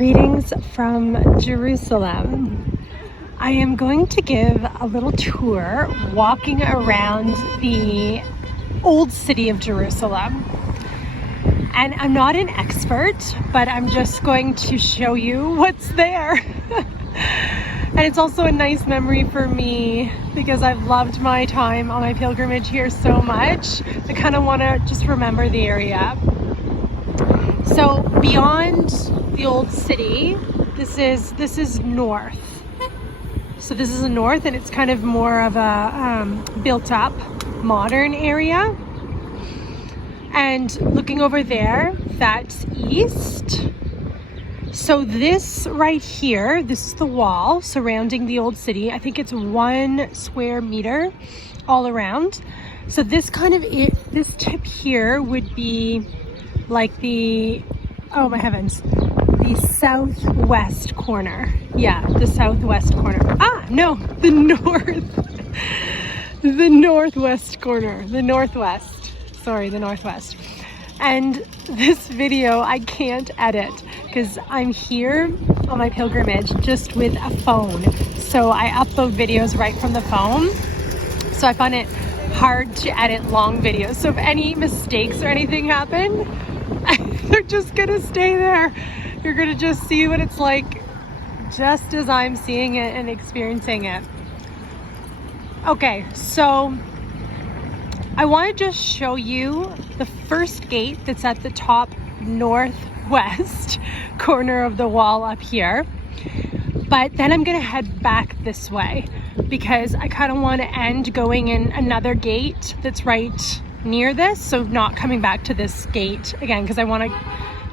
Greetings from Jerusalem. I am going to give a little tour walking around the old city of Jerusalem. And I'm not an expert, but I'm just going to show you what's there. And it's also a nice memory for me because I've loved my time on my pilgrimage here so much. I kind of want to just remember the area. So beyond the old city, this is north. So this is the north, and it's kind of more of a built up modern area. And looking over there, that's east. So this right here, this is the wall surrounding the old city. I think it's 1 square meter all around. So this tip here would be like the, oh my heavens, the southwest corner. Yeah, the southwest corner. Ah, no, the northwest corner, the northwest. Sorry, the northwest. And this video I can't edit because I'm here on my pilgrimage just with a phone. So I upload videos right from the phone. So I find it hard to edit long videos. So if any mistakes or anything happen, they're just gonna stay there. You're gonna just see what it's like just as I'm seeing it and experiencing it. Okay, so I want to just show you the first gate that's at the top northwest corner of the wall up here. But then I'm gonna head back this way because I kind of want to end going in another gate that's right near this, so not coming back to this gate again because I want to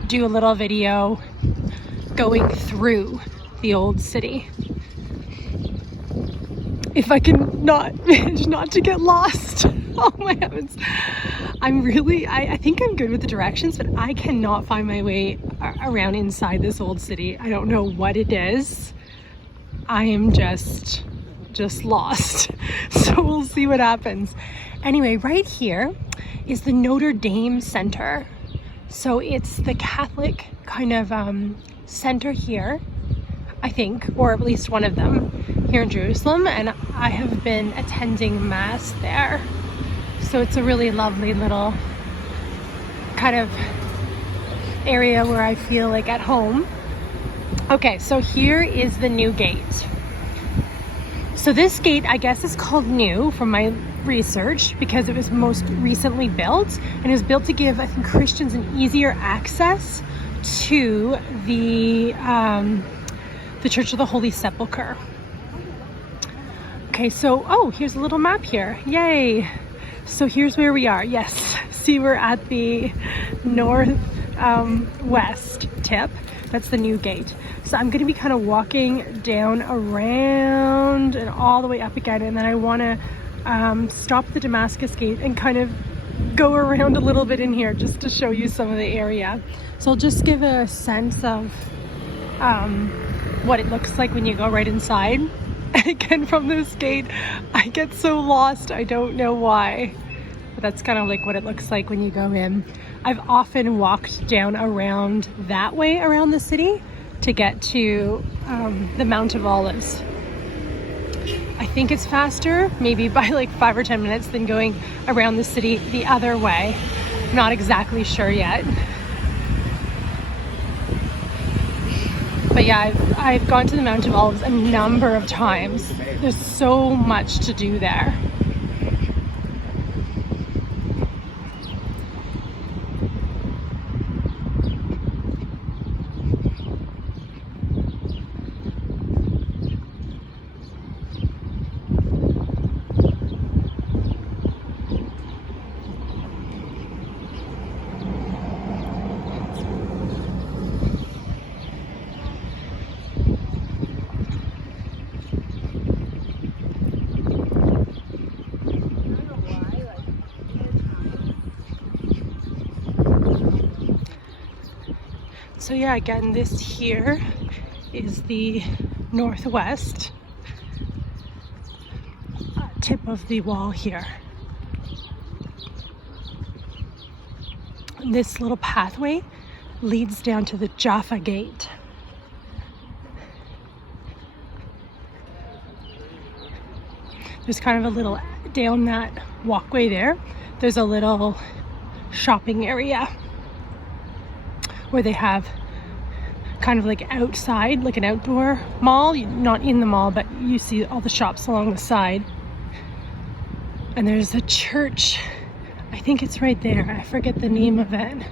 do a little video going through the old city. If I can not manage not to get lost. Oh my heavens. I think I'm good with the directions, but I cannot find my way around inside this old city. I don't know what it is. I am just lost. So we'll see what happens. Anyway, right here is the Notre Dame Center. So it's the Catholic kind of center here, I think, or at least one of them here in Jerusalem. And I have been attending Mass there. So it's a really lovely little kind of area where I feel like at home. Okay, so here is the new gate. So this gate, I guess, is called new from my research because it was most recently built, and it was built to give, I think, Christians an easier access to the Church of the Holy Sepulchre. Okay, so, oh, here's a little map here. Yay! So here's where we are. Yes, see, we're at the west tip. That's the new gate. So I'm going to be kind of walking down around and all the way up again, and then I want to stop at the Damascus gate and kind of go around a little bit in here just to show you some of the area. So I'll just give a sense of what it looks like when you go right inside. Again, from this gate, I get so lost. I don't know why, but that's kind of like what it looks like when you go in. I've often walked down around that way around the city to get to the Mount of Olives. I think it's faster, maybe by like 5 or 10 minutes, than going around the city the other way. Not exactly sure yet. But yeah, I've gone to the Mount of Olives a number of times. There's so much to do there. So yeah, again, this here is the northwest tip of the wall here. This little pathway leads down to the Jaffa Gate. there's kind of a little, down that walkway there's a little shopping area where they have kind of like outside, like an outdoor mall, not in the mall, but you see all the shops along the side. And there's a church, I think it's right there, I forget the name of it.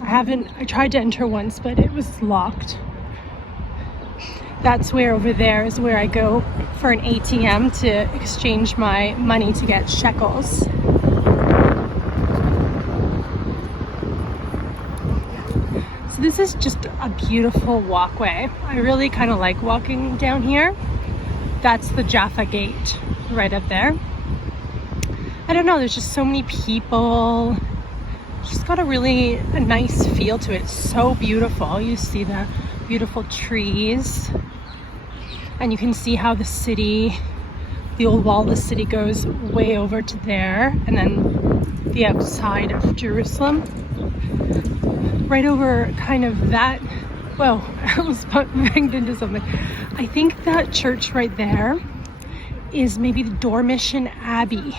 I tried to enter once, but it was locked. That's where, over there is where I go for an ATM to exchange my money to get shekels. This is just a beautiful walkway. I really kind of like walking down here. That's the Jaffa Gate right up there. I don't know, there's just so many people. It's just got a nice feel to it. It's so beautiful. You see the beautiful trees, and you can see how the city, the old wall of the city goes way over to there, and then the outside of Jerusalem. Right over kind of that, well, I almost banged into something. I think that church right there is maybe the Dormition Abbey,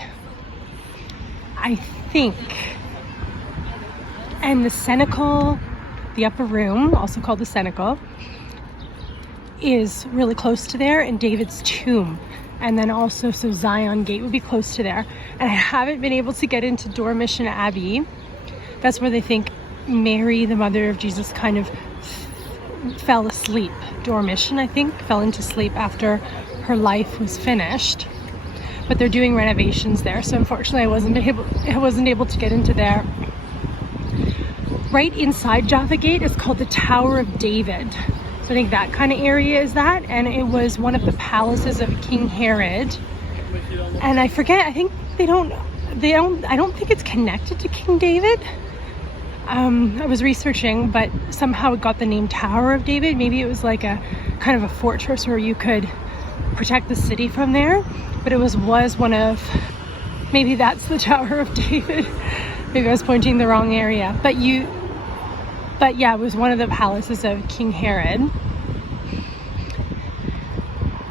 I think. And the cenacle, the upper room, also called the cenacle, is really close to there, and David's tomb. And then also, so Zion Gate would be close to there. And I haven't been able to get into Dormition Abbey. That's where they think Mary, the mother of Jesus, kind of fell asleep. Dormition, I think, fell into sleep after her life was finished. But they're doing renovations there, so unfortunately I wasn't able to get into there. Right inside Jaffa Gate is called the Tower of David. So I think that kind of area is that, and it was one of the palaces of King Herod. And I forget, I think I don't think it's connected to King David. I was researching, but somehow it got the name Tower of David. Maybe it was like a kind of a fortress where you could protect the city from there. But it was one of, maybe that's the Tower of David. Maybe I was pointing the wrong area. But yeah, it was one of the palaces of King Herod.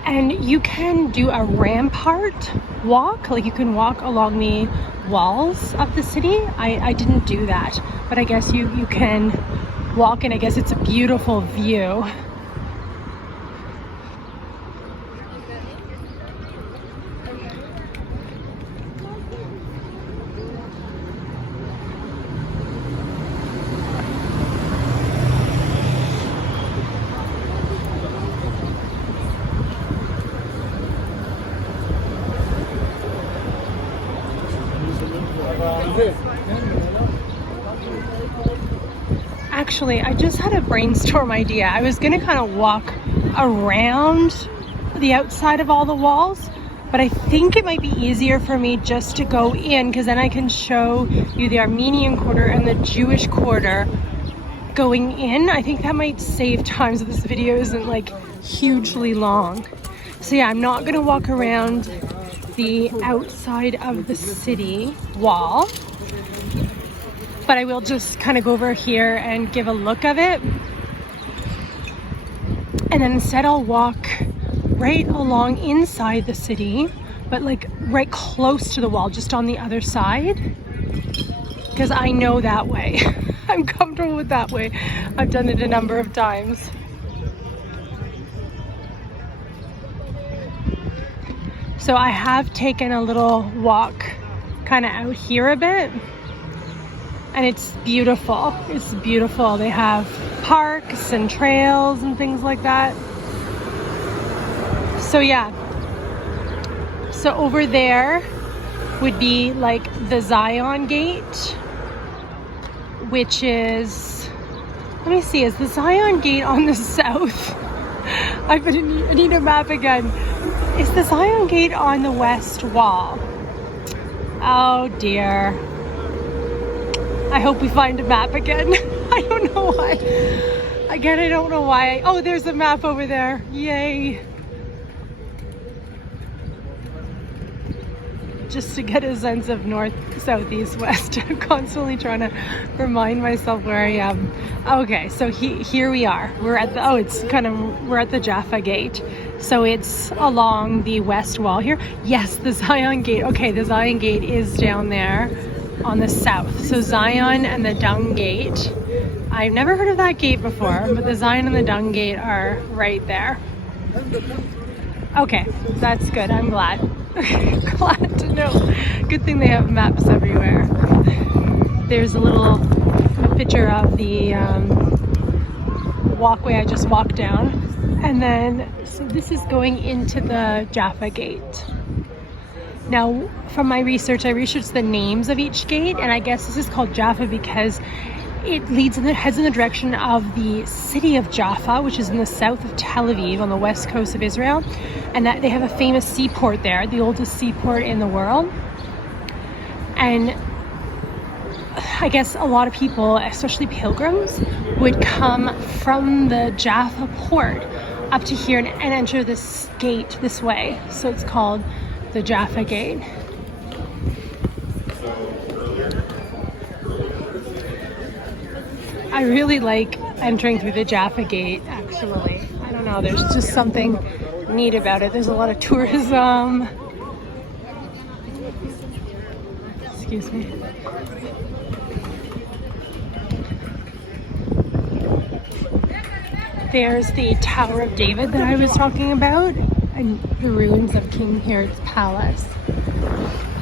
And you can do a rampart walk, like you can walk along the walls of the city. I didn't do that, but I guess you can walk, and I guess it's a beautiful view. Actually, I just had a brainstorm idea. I was gonna kind of walk around the outside of all the walls, but I think it might be easier for me just to go in, because then I can show you the Armenian quarter and the Jewish quarter going in. I think that might save time so this video isn't like hugely long. So yeah, I'm not gonna walk around the outside of the city wall, but I will just kind of go over here and give a look of it. And then instead I'll walk right along inside the city, but like right close to the wall, just on the other side, because I know that way. I'm comfortable with that way. I've done it a number of times. So I have taken a little walk kind of out here a bit, and it's beautiful. It's beautiful. They have parks and trails and things like that. So yeah. So over there would be like the Zion Gate, which is, let me see, is the Zion Gate on the south? I need a map again. Is the Zion Gate on the west wall? Oh dear. I hope we find a map again. I don't know why. Again, I don't know why. Oh, there's a map over there. Yay. just to get a sense of north, south, east, west. I'm constantly trying to remind myself where I am. Okay, so here we are. We're at we're at the Jaffa Gate. So it's along the west wall here. Yes, the Zion Gate. Okay, the Zion Gate is down there on the south. So Zion and the Dung Gate. I've never heard of that gate before, but the Zion and the Dung Gate are right there. Okay, that's good. I'm glad. Glad to know. Good thing they have maps everywhere. There's a picture of the walkway I just walked down. And then, so this is going into the Jaffa Gate. Now, from my research, I researched the names of each gate, and I guess this is called Jaffa because it heads in the direction of the city of Jaffa, which is in the south of Tel Aviv on the west coast of Israel, and that they have a famous seaport there, the oldest seaport in the world. And I guess a lot of people, especially pilgrims, would come from the Jaffa port up to here and enter this gate this way. So it's called the Jaffa Gate. I really like entering through the Jaffa Gate, actually. I don't know, there's just something neat about it. There's a lot of tourism. Excuse me. There's the Tower of David that I was talking about, and the ruins of King Herod's palace.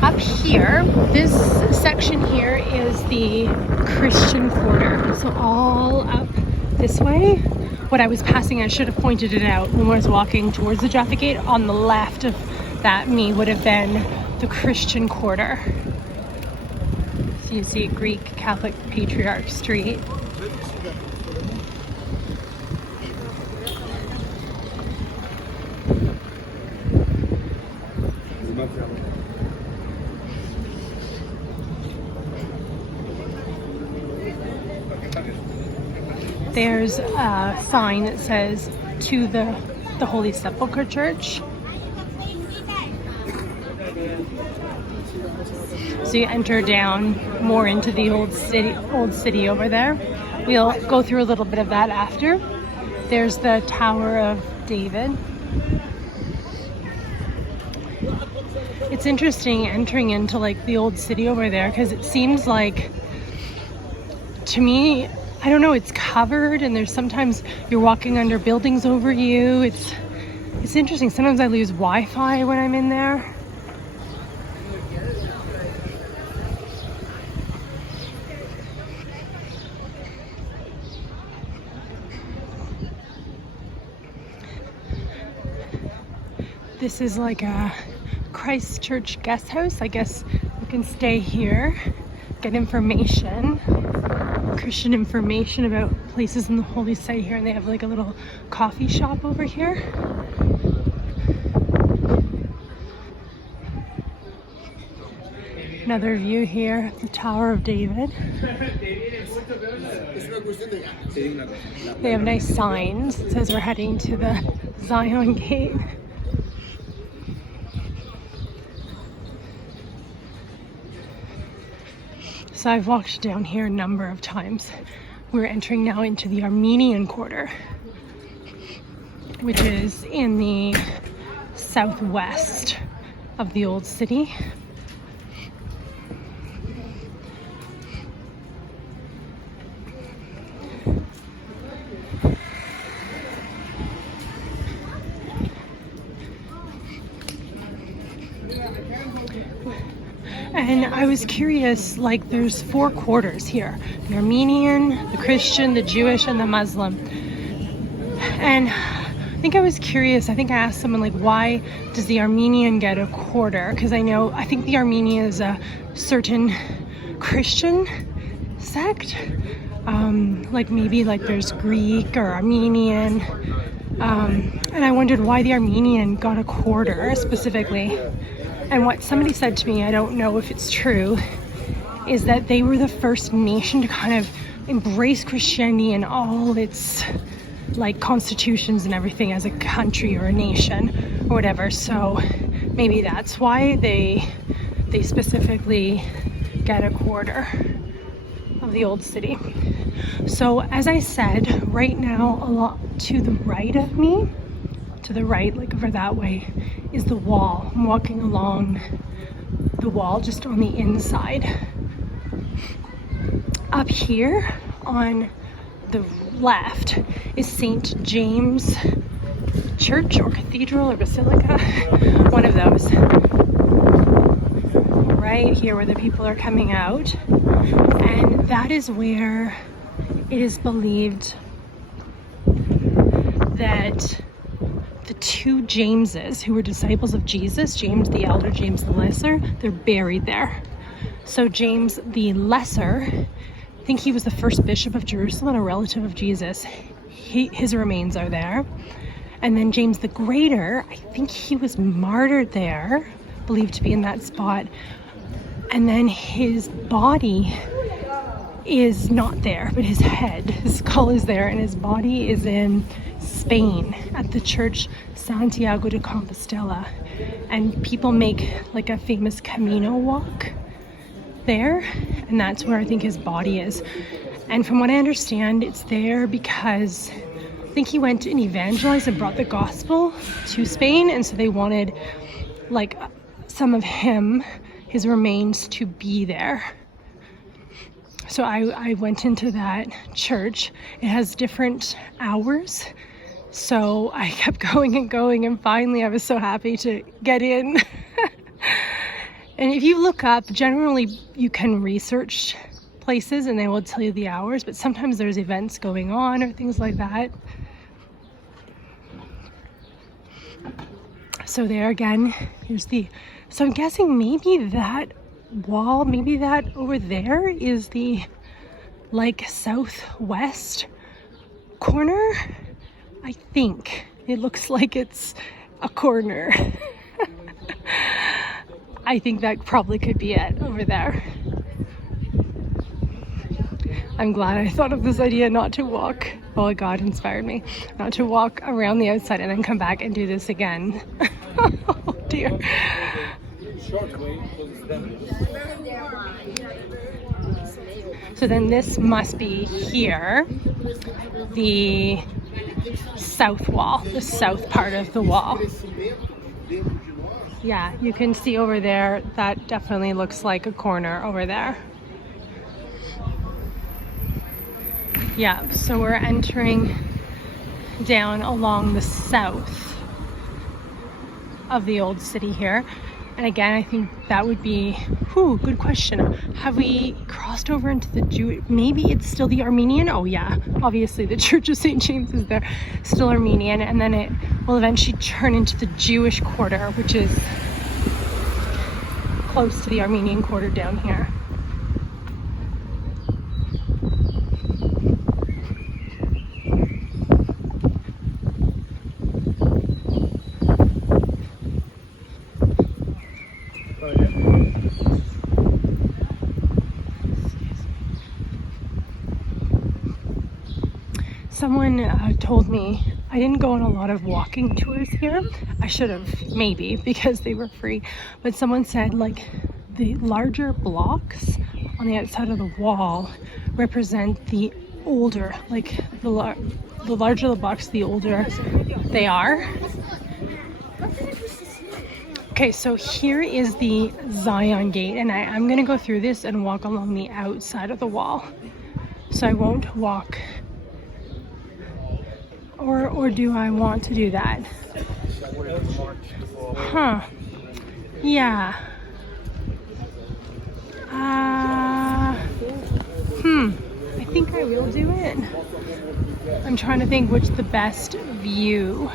Up here, this section here is the Christian quarter. So all up this way, what I was passing, I should have pointed it out when I was walking towards the Jaffa Gate. On the left of that would have been the Christian quarter. So you see Greek Catholic Patriarch Street. There's a sign that says to the Holy Sepulchre Church. So you enter down more into the old city over there. We'll go through a little bit of that after. There's the Tower of David. It's interesting entering into like the old city over there because it seems like, to me, I don't know, it's covered and there's sometimes you're walking under buildings over you. It's interesting. Sometimes I lose Wi-Fi when I'm in there. This is like a Christchurch guest house. I guess you can stay here, get information, Christian information about places in the holy site here, and they have like a little coffee shop over here. Another view here, the Tower of David. They have nice signs. It says we're heading to the Zion Gate. So I've walked down here a number of times. We're entering now into the Armenian quarter, which is in the southwest of the old city. And I was curious, like there's 4 quarters here. The Armenian, the Christian, the Jewish, and the Muslim. And I think I was curious, I think I asked someone like, why does the Armenian get a quarter? Because I think the Armenian is a certain Christian sect. Like maybe like there's Greek or Armenian. And I wondered why the Armenian got a quarter specifically. And what somebody said to me, I don't know if it's true, is that they were the first nation to kind of embrace Christianity and all its like constitutions and everything as a country or a nation or whatever. So maybe that's why they they specifically get a quarter of the old city. So as I said, right now, a lot to the right of me, to the right, like over that way, is the wall. I'm walking along the wall just on the inside. Up here on the left is St. James Church or Cathedral or Basilica, one of those. Right here where the people are coming out, and that is where it is believed that the two Jameses who were disciples of Jesus, James the Elder, James the Lesser, they're buried there. So James the Lesser, I think he was the first bishop of Jerusalem, a relative of Jesus. His remains are there. And then James the Greater, I think he was martyred there, believed to be in that spot. And then his body is not there, but his head, his skull is there, and his body is in Spain at the church Santiago de Compostela. And people make like a famous Camino walk there, and that's where I think his body is. And from what I understand, it's there because I think he went and evangelized and brought the gospel to Spain, and so they wanted like some of him, his remains, to be there. So I went into that church. It has different hours, so I kept going and going, and finally I was so happy to get in. And if you look up, generally you can research places and they will tell you the hours, but sometimes there's events going on or things like that. So there again, here's so I'm guessing maybe that wall, maybe that over there is the like southwest corner. I think it looks like it's a corner. I think that probably could be it over there. I'm glad I thought of this idea not to walk. Oh, God inspired me not to walk around the outside and then come back and do this again. Oh dear. So then this must be here, the south wall, the south part of the wall. Yeah, you can see over there, that definitely looks like a corner over there. Yeah, so we're entering down along the south of the old city here. And again, I think that would be, good question. Have we crossed over into the Jew? Maybe it's still the Armenian? Oh yeah, obviously the Church of St. James is there, still Armenian. And then it will eventually turn into the Jewish quarter, which is close to the Armenian quarter down here. Someone told me, I didn't go on a lot of walking tours here. I should have, maybe, because they were free. But someone said like the larger blocks on the outside of the wall represent the older, like the larger the blocks, the older they are. Okay, so here is the Zion Gate, and I'm gonna go through this and walk along the outside of the wall. So I won't walk, or do I want to do that? Huh, yeah. I think I will do it. I'm trying to think which the best view.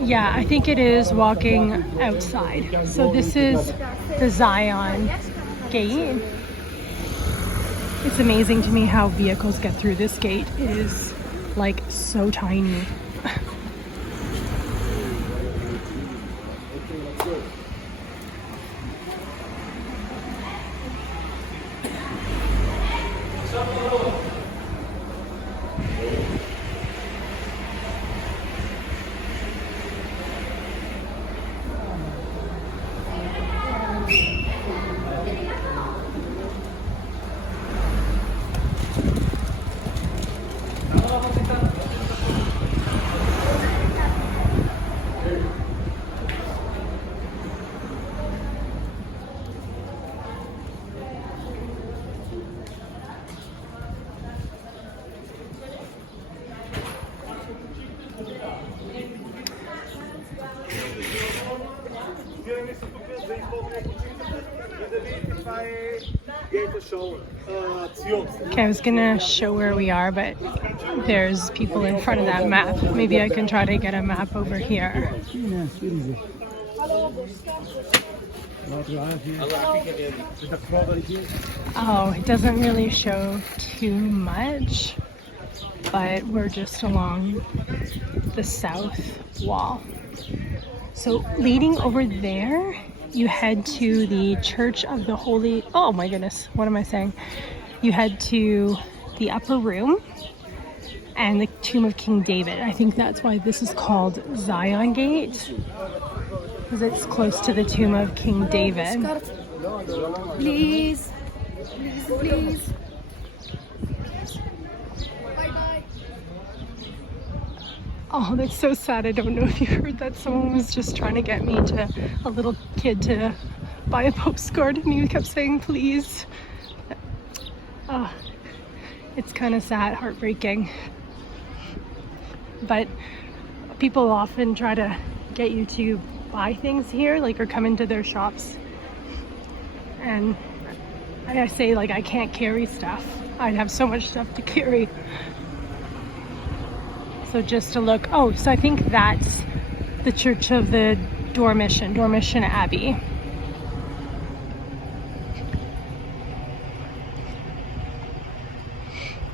Yeah, I think it is walking outside. So this is the Zion Gate. It's amazing to me how vehicles get through this gate. It is like so tiny. Okay, I was gonna show where we are, but there's people in front of that map. Maybe I can try to get a map over here. Oh, it doesn't really show too much, but we're just along the south wall. So leading over there, you head to the Church of the Holy, oh my goodness, what am I saying? You head to the upper room and the tomb of King David. I think that's why this is called Zion Gate, because it's close to the tomb of King David. Please, please, please. Oh, that's so sad. I don't know if you heard that. Someone was just trying to get me to, a little kid, to buy a postcard, and he kept saying, please. Oh, it's kind of sad, heartbreaking. But people often try to get you to buy things here, like, or come into their shops. And I say, like, I can't carry stuff. I'd have so much stuff to carry. So just to look, oh, so I think that's the Church of the Dormition Abbey.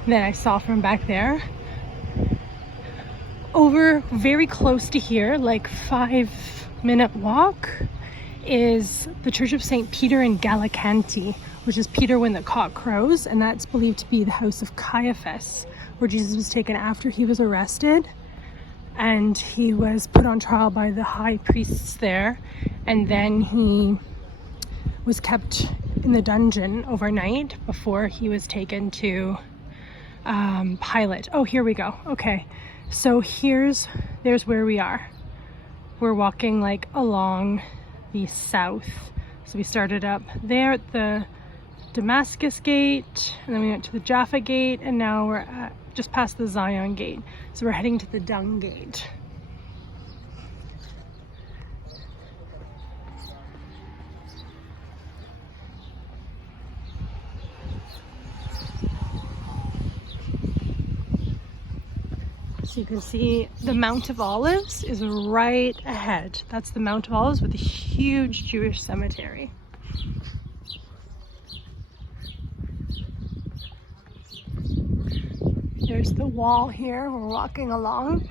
Then I saw from back there, over very close to here, like 5-minute walk, is the Church of St. Peter in Galicanti, which is Peter when the cock crows, and that's believed to be the house of Caiaphas, where Jesus was taken after he was arrested, and he was put on trial by the high priests there, and then he was kept in the dungeon overnight before he was taken to Pilate. Oh, here we go. Okay, so there's where we are. We're walking like along the south. So we started up there at the Damascus Gate, and then we went to the Jaffa Gate, and now we're just past the Zion Gate. So we're heading to the Dung Gate. So you can see the Mount of Olives is right ahead. That's the Mount of Olives with a huge Jewish cemetery. There's the wall here we're walking along.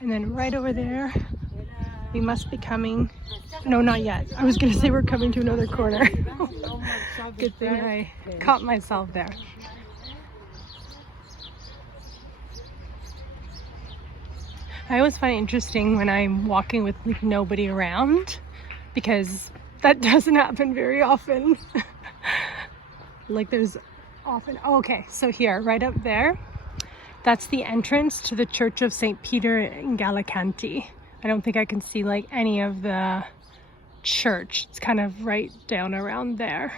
And then right over there, we must be coming. No, not yet. I was going to say we're coming to another corner. Good thing I caught myself there. I always find it interesting when I'm walking with like nobody around, because that doesn't happen very often. Like there's often, oh, okay, so here, right up there, that's the entrance to the Church of St. Peter in Galicanti. I don't think I can see like any of the church. It's kind of right down around there.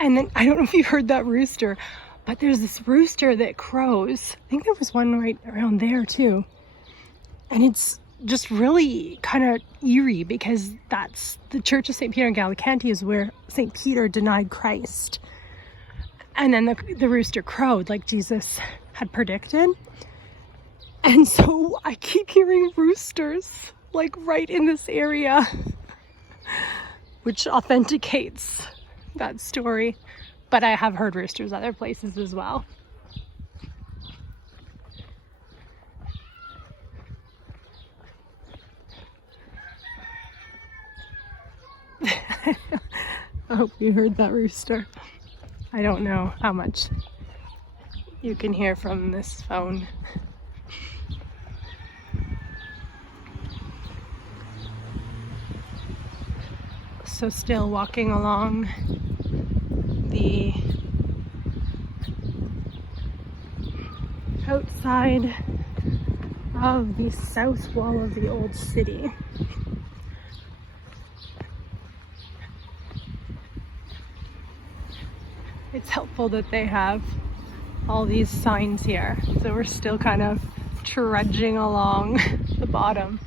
And then, I don't know if you heard that rooster, but there's this rooster that crows. I think there was one right around there too. And it's just really kind of eerie, because that's the Church of St. Peter in Galicanti is where St. Peter denied Christ. And then the rooster crowed like Jesus had predicted. And so I keep hearing roosters like right in this area, which authenticates that story. But I have heard roosters other places as well. I hope you heard that rooster. I don't know how much you can hear from this phone. So still walking along the outside of the south wall of the old city. It's helpful that they have all these signs here. So we're still kind of trudging along the bottom.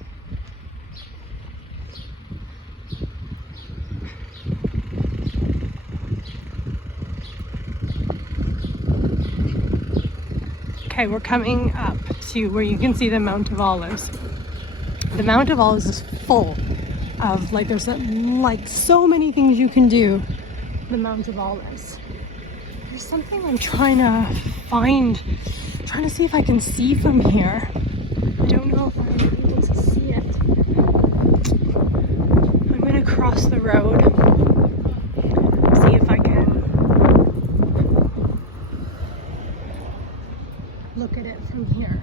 Okay, we're coming up to where you can see the Mount of Olives. The Mount of Olives is full of, like, there's like so many things you can do. The Mount of Olives. There's something I'm trying to find, trying to see if I can see from here. I don't know if I'm able to see it. I'm gonna cross the road, see if I can look at it from here.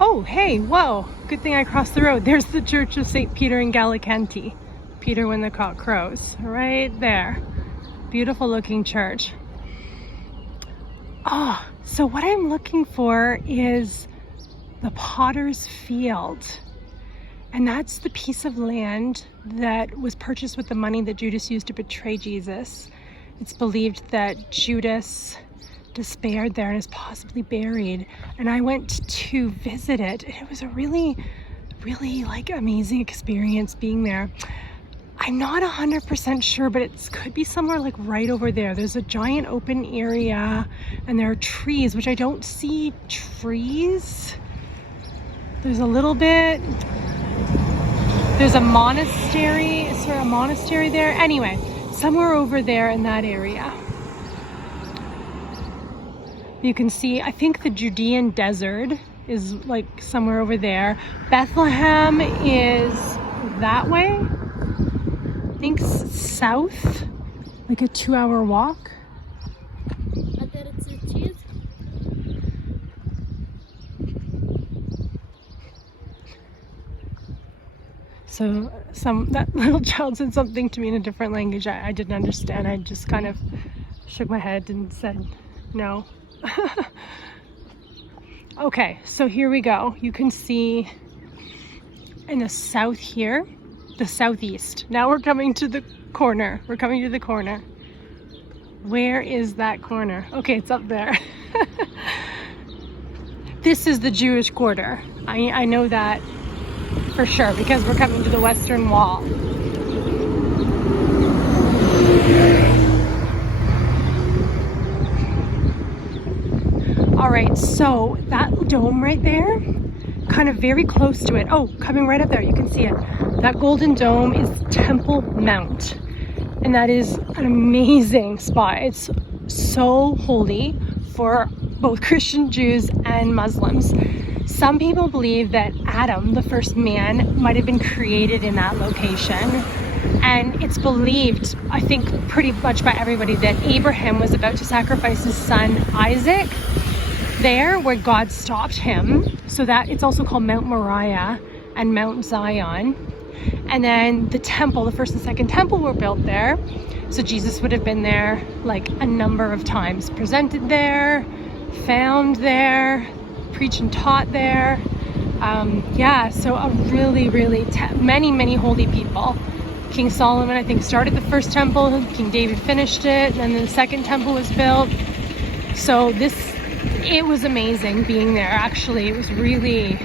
Oh, hey, whoa, good thing I crossed the road. There's the Church of St. Peter in Gallicanti. Peter when the cock crows, right there. Beautiful looking church. Oh, so what I'm looking for is the Potter's Field. And that's the piece of land that was purchased with the money that Judas used to betray Jesus. It's believed that Judas despaired there and is possibly buried. And I went to visit it. It was a really like amazing experience being there. I'm not 100% sure, but it could be somewhere like right over there. There's a giant open area and there are trees, which I don't see trees. There's a little bit. There's a monastery, sort of a monastery there. Anyway, somewhere over there in that area. You can see, I think the Judean desert is like somewhere over there. Bethlehem is that way. I think south, like a 2-hour walk. So that little child said something to me in a different language I didn't understand. I just kind of shook my head and said no. Okay, so here we go. You can see in the south here, the southeast. Now we're coming to the corner. We're coming to the corner. Where is that corner? Okay, it's up there. This is the Jewish quarter. I know that for sure because we're coming to the Western Wall. All right, so that dome right there, kind of very close to it. Oh, coming right up there, you can see it. That golden dome is Temple Mount, and that is an amazing spot. It's so holy for both Christian Jews and Muslims. Some people believe that Adam, the first man, might have been created in that location. And it's believed, I think pretty much by everybody, that Abraham was about to sacrifice his son Isaac there where God stopped him. So that it's also called Mount Moriah and Mount Zion. And then the temple, the first and second temple were built there. So Jesus would have been there like a number of times, presented there, found there, preached and taught there. So a really many holy people. King Solomon, I think, started the first temple. King David finished it, and then the second temple was built. So it was amazing being there. Actually, it was really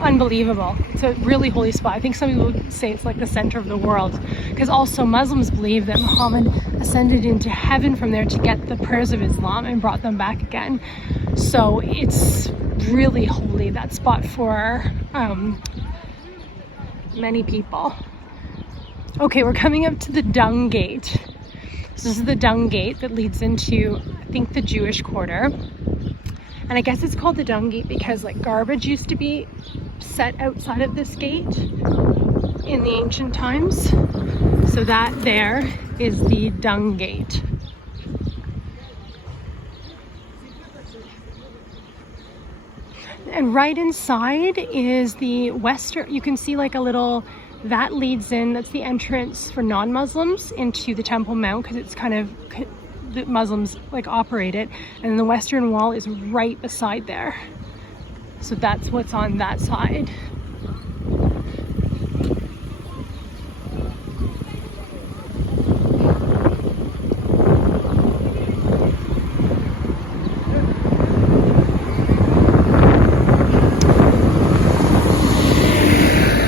unbelievable. It's a really holy spot. I think some people would say it's like the center of the world, because also Muslims believe that Muhammad ascended into heaven from there to get the prayers of Islam and brought them back again. So it's really holy, that spot, for many people. Okay, we're coming up to the Dung Gate. So this is the Dung Gate that leads into, I think, the Jewish quarter. And I guess it's called the Dung Gate because like garbage used to be set outside of this gate in the ancient times. So that there is the Dung Gate. And right inside is the western, you can see like a little, that leads in, that's the entrance for non-Muslims into the Temple Mount, because it's kind of the Muslims like operate it, and the Western Wall is right beside there. So that's what's on that side.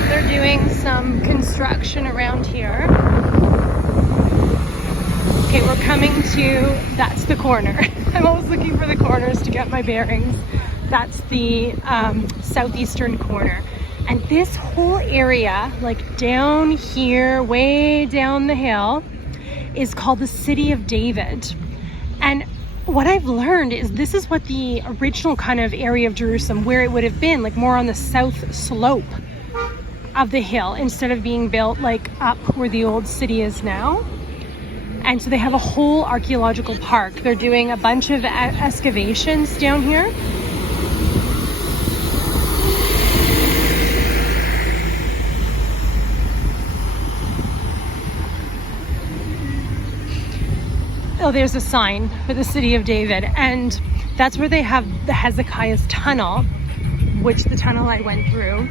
They're doing some construction around here. Okay, we're coming to, that's the corner. I'm always looking for the corners to get my bearings. That's the southeastern corner. And this whole area, like down here, way down the hill, is called the City of David. And what I've learned is this is what the original kind of area of Jerusalem, where it would have been, like more on the south slope of the hill, instead of being built like up where the old city is now. And so they have a whole archaeological park. They're doing a bunch of excavations down here. Oh, there's a sign for the City of David, and that's where they have the Hezekiah's tunnel, which the tunnel I went through,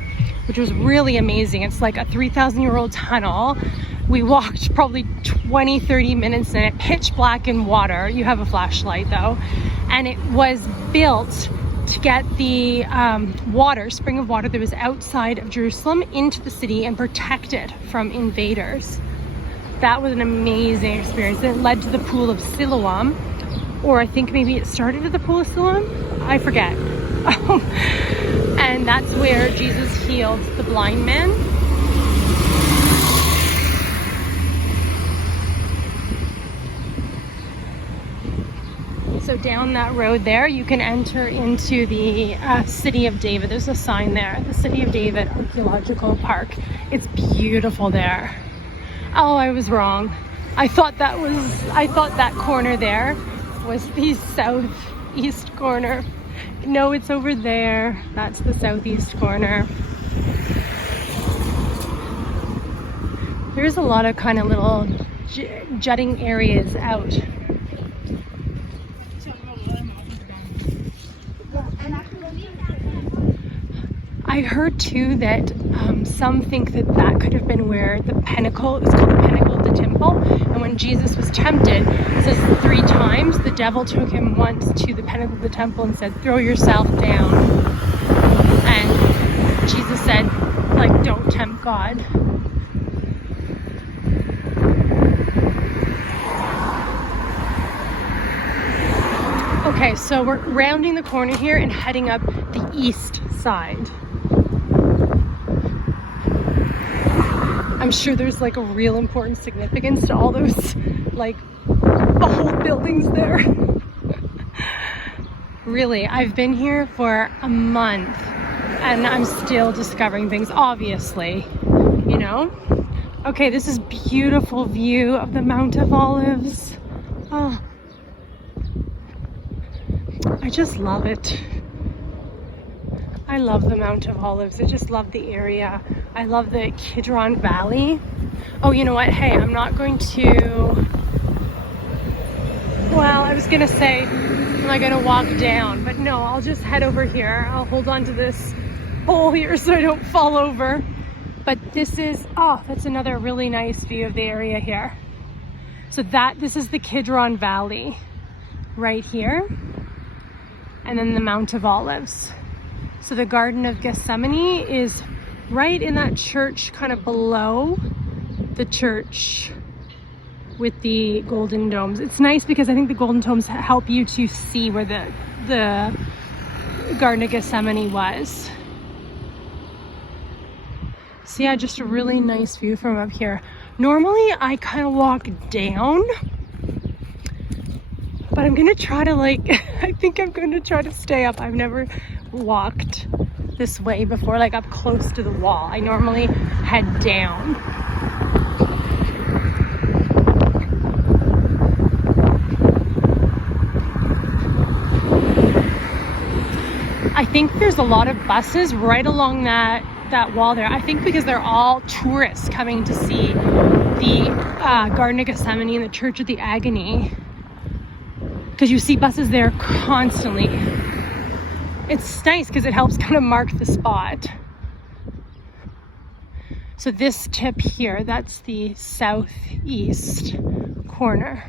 which was really amazing. It's like a 3,000-year-old tunnel. We walked probably 20-30 minutes in it, pitch black in water. You have a flashlight though. And it was built to get the water, spring of water that was outside of Jerusalem into the city and protect it from invaders. That was an amazing experience. It led to the Pool of Siloam, or I think maybe it started at the Pool of Siloam. I forget. And that's where Jesus healed the blind man. So down that road there, you can enter into the City of David. There's a sign there, the City of David Archaeological Park. It's beautiful there. Oh, I was wrong. I thought that corner there was the southeast corner. No, it's over there. That's the southeast corner. There's a lot of kind of little jutting areas out. I heard too that some think that that could have been where the pinnacle, it was called the pinnacle of the temple, and when Jesus was tempted, it says 3 times, the devil took him once to the pinnacle of the temple and said, throw yourself down. And Jesus said, like, don't tempt God. Okay, so we're rounding the corner here and heading up the east side. I'm sure there's like a real important significance to all those like old buildings there. Really, I've been here for a month and I'm still discovering things, obviously, you know? Okay, this is beautiful view of the Mount of Olives. Oh, I just love it. I love the Mount of Olives. I just love the area. I love the Kidron Valley. Oh, you know what? Hey, I'm not going to... Well, I was gonna say, am I gonna walk down? But no, I'll just head over here. I'll hold on to this pole here so I don't fall over. But this is, oh, that's another really nice view of the area here. So this is the Kidron Valley right here. And then the Mount of Olives. So the Garden of Gethsemane is right in that church, kind of below the church with the golden domes. It's nice because I think the golden domes help you to see where the Garden of Gethsemane was. So yeah, just a really nice view from up here. Normally I kind of walk down, but I'm gonna try to I think I'm gonna try to stay up. I've never walked this way before, like up close to the wall. I normally head down. I think there's a lot of buses right along that wall there. I think because they're all tourists coming to see the Garden of Gethsemane and the Church of the Agony. because you see buses there constantly. It's nice because it helps kind of mark the spot. So this tip here, that's the southeast corner.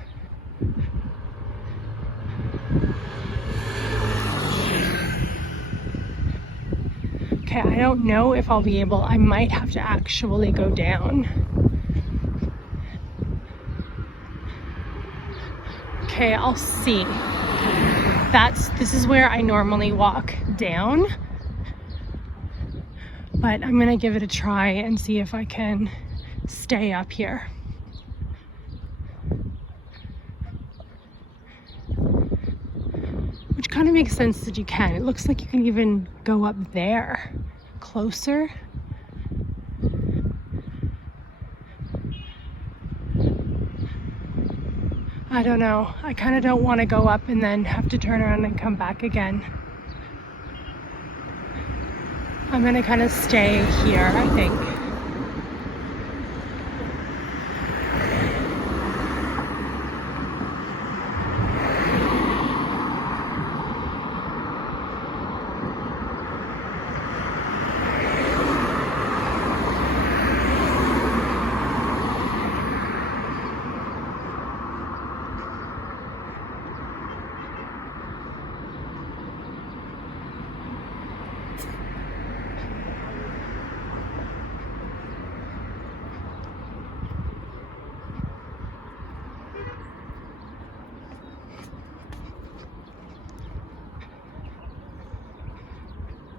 Okay, I don't know if I'll be able, I might have to actually go down. Okay, I'll see. This is where I normally walk down, but I'm gonna give it a try and see if I can stay up here. Which kind of makes sense that you can. It looks like you can even go up there, closer. I don't know. I kind of don't want to go up and then have to turn around and come back again. I'm gonna kind of stay here, I think.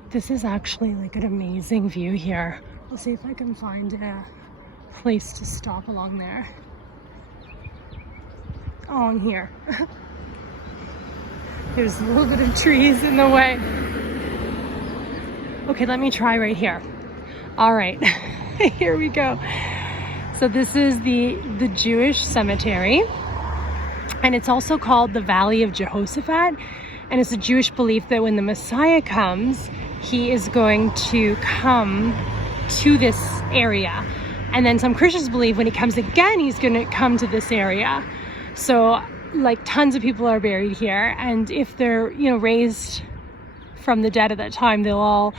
This is actually like an amazing view here. I'll see if I can find a place to stop along there. Oh, I'm here. There's a little bit of trees in the way. Okay, let me try right here. All right, here we go. So this is the Jewish cemetery, and it's also called the Valley of Jehoshaphat. And it's a Jewish belief that when the Messiah comes, he is going to come to this area. And then some Christians believe when he comes again, he's going to come to this area. So like tons of people are buried here. And if they're, raised from the dead at that time, they'll all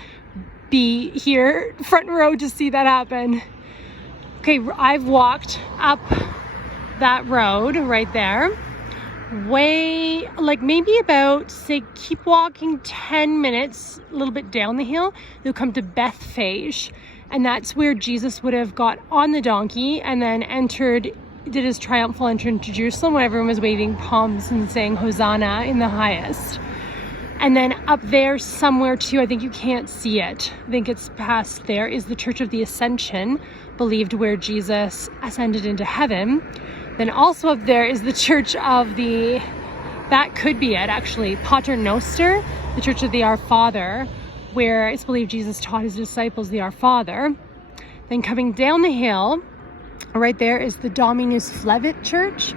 be here front row to see that happen. Okay, I've walked up that road right there. Way, like maybe about, say, keep walking 10 minutes, a little bit down the hill, you'll come to Bethphage. And that's where Jesus would have got on the donkey and then did his triumphal entry into Jerusalem when everyone was waving palms and saying Hosanna in the highest. And then up there somewhere too, I think you can't see it, I think it's past there, is the Church of the Ascension, believed where Jesus ascended into heaven. Then also up there is the Church of that could be it actually, Pater Noster, the Church of the Our Father, where it's believed Jesus taught his disciples the Our Father. Then coming down the hill, right there is the Dominus Flevit Church,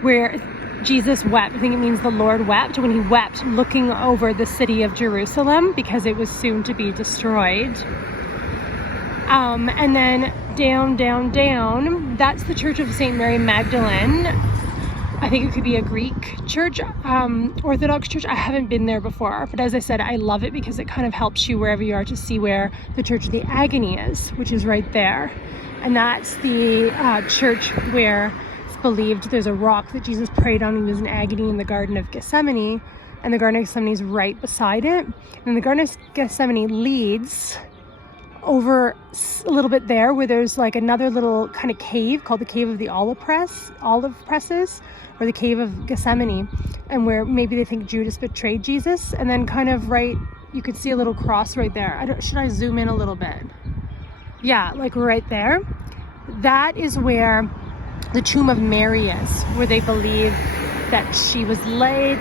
where Jesus wept. I think it means the Lord wept when he wept looking over the city of Jerusalem because it was soon to be destroyed. And then down, that's the Church of St. Mary Magdalene. I think it could be a Greek church, Orthodox church. I haven't been there before, but as I said, I love it because it kind of helps you wherever you are to see where the Church of the Agony is, which is right there. And that's the church where it's believed there's a rock that Jesus prayed on when he was in agony in the Garden of Gethsemane, and the Garden of Gethsemane is right beside it. And the Garden of Gethsemane leads over a little bit there where there's like another little kind of cave called the Cave of the Olive Presses, or the Cave of Gethsemane, and where maybe they think Judas betrayed Jesus. And then kind of right, you could see a little cross right there. Should I zoom in a little bit? Yeah, like right there. That is where the tomb of Mary is, where they believe that she was laid,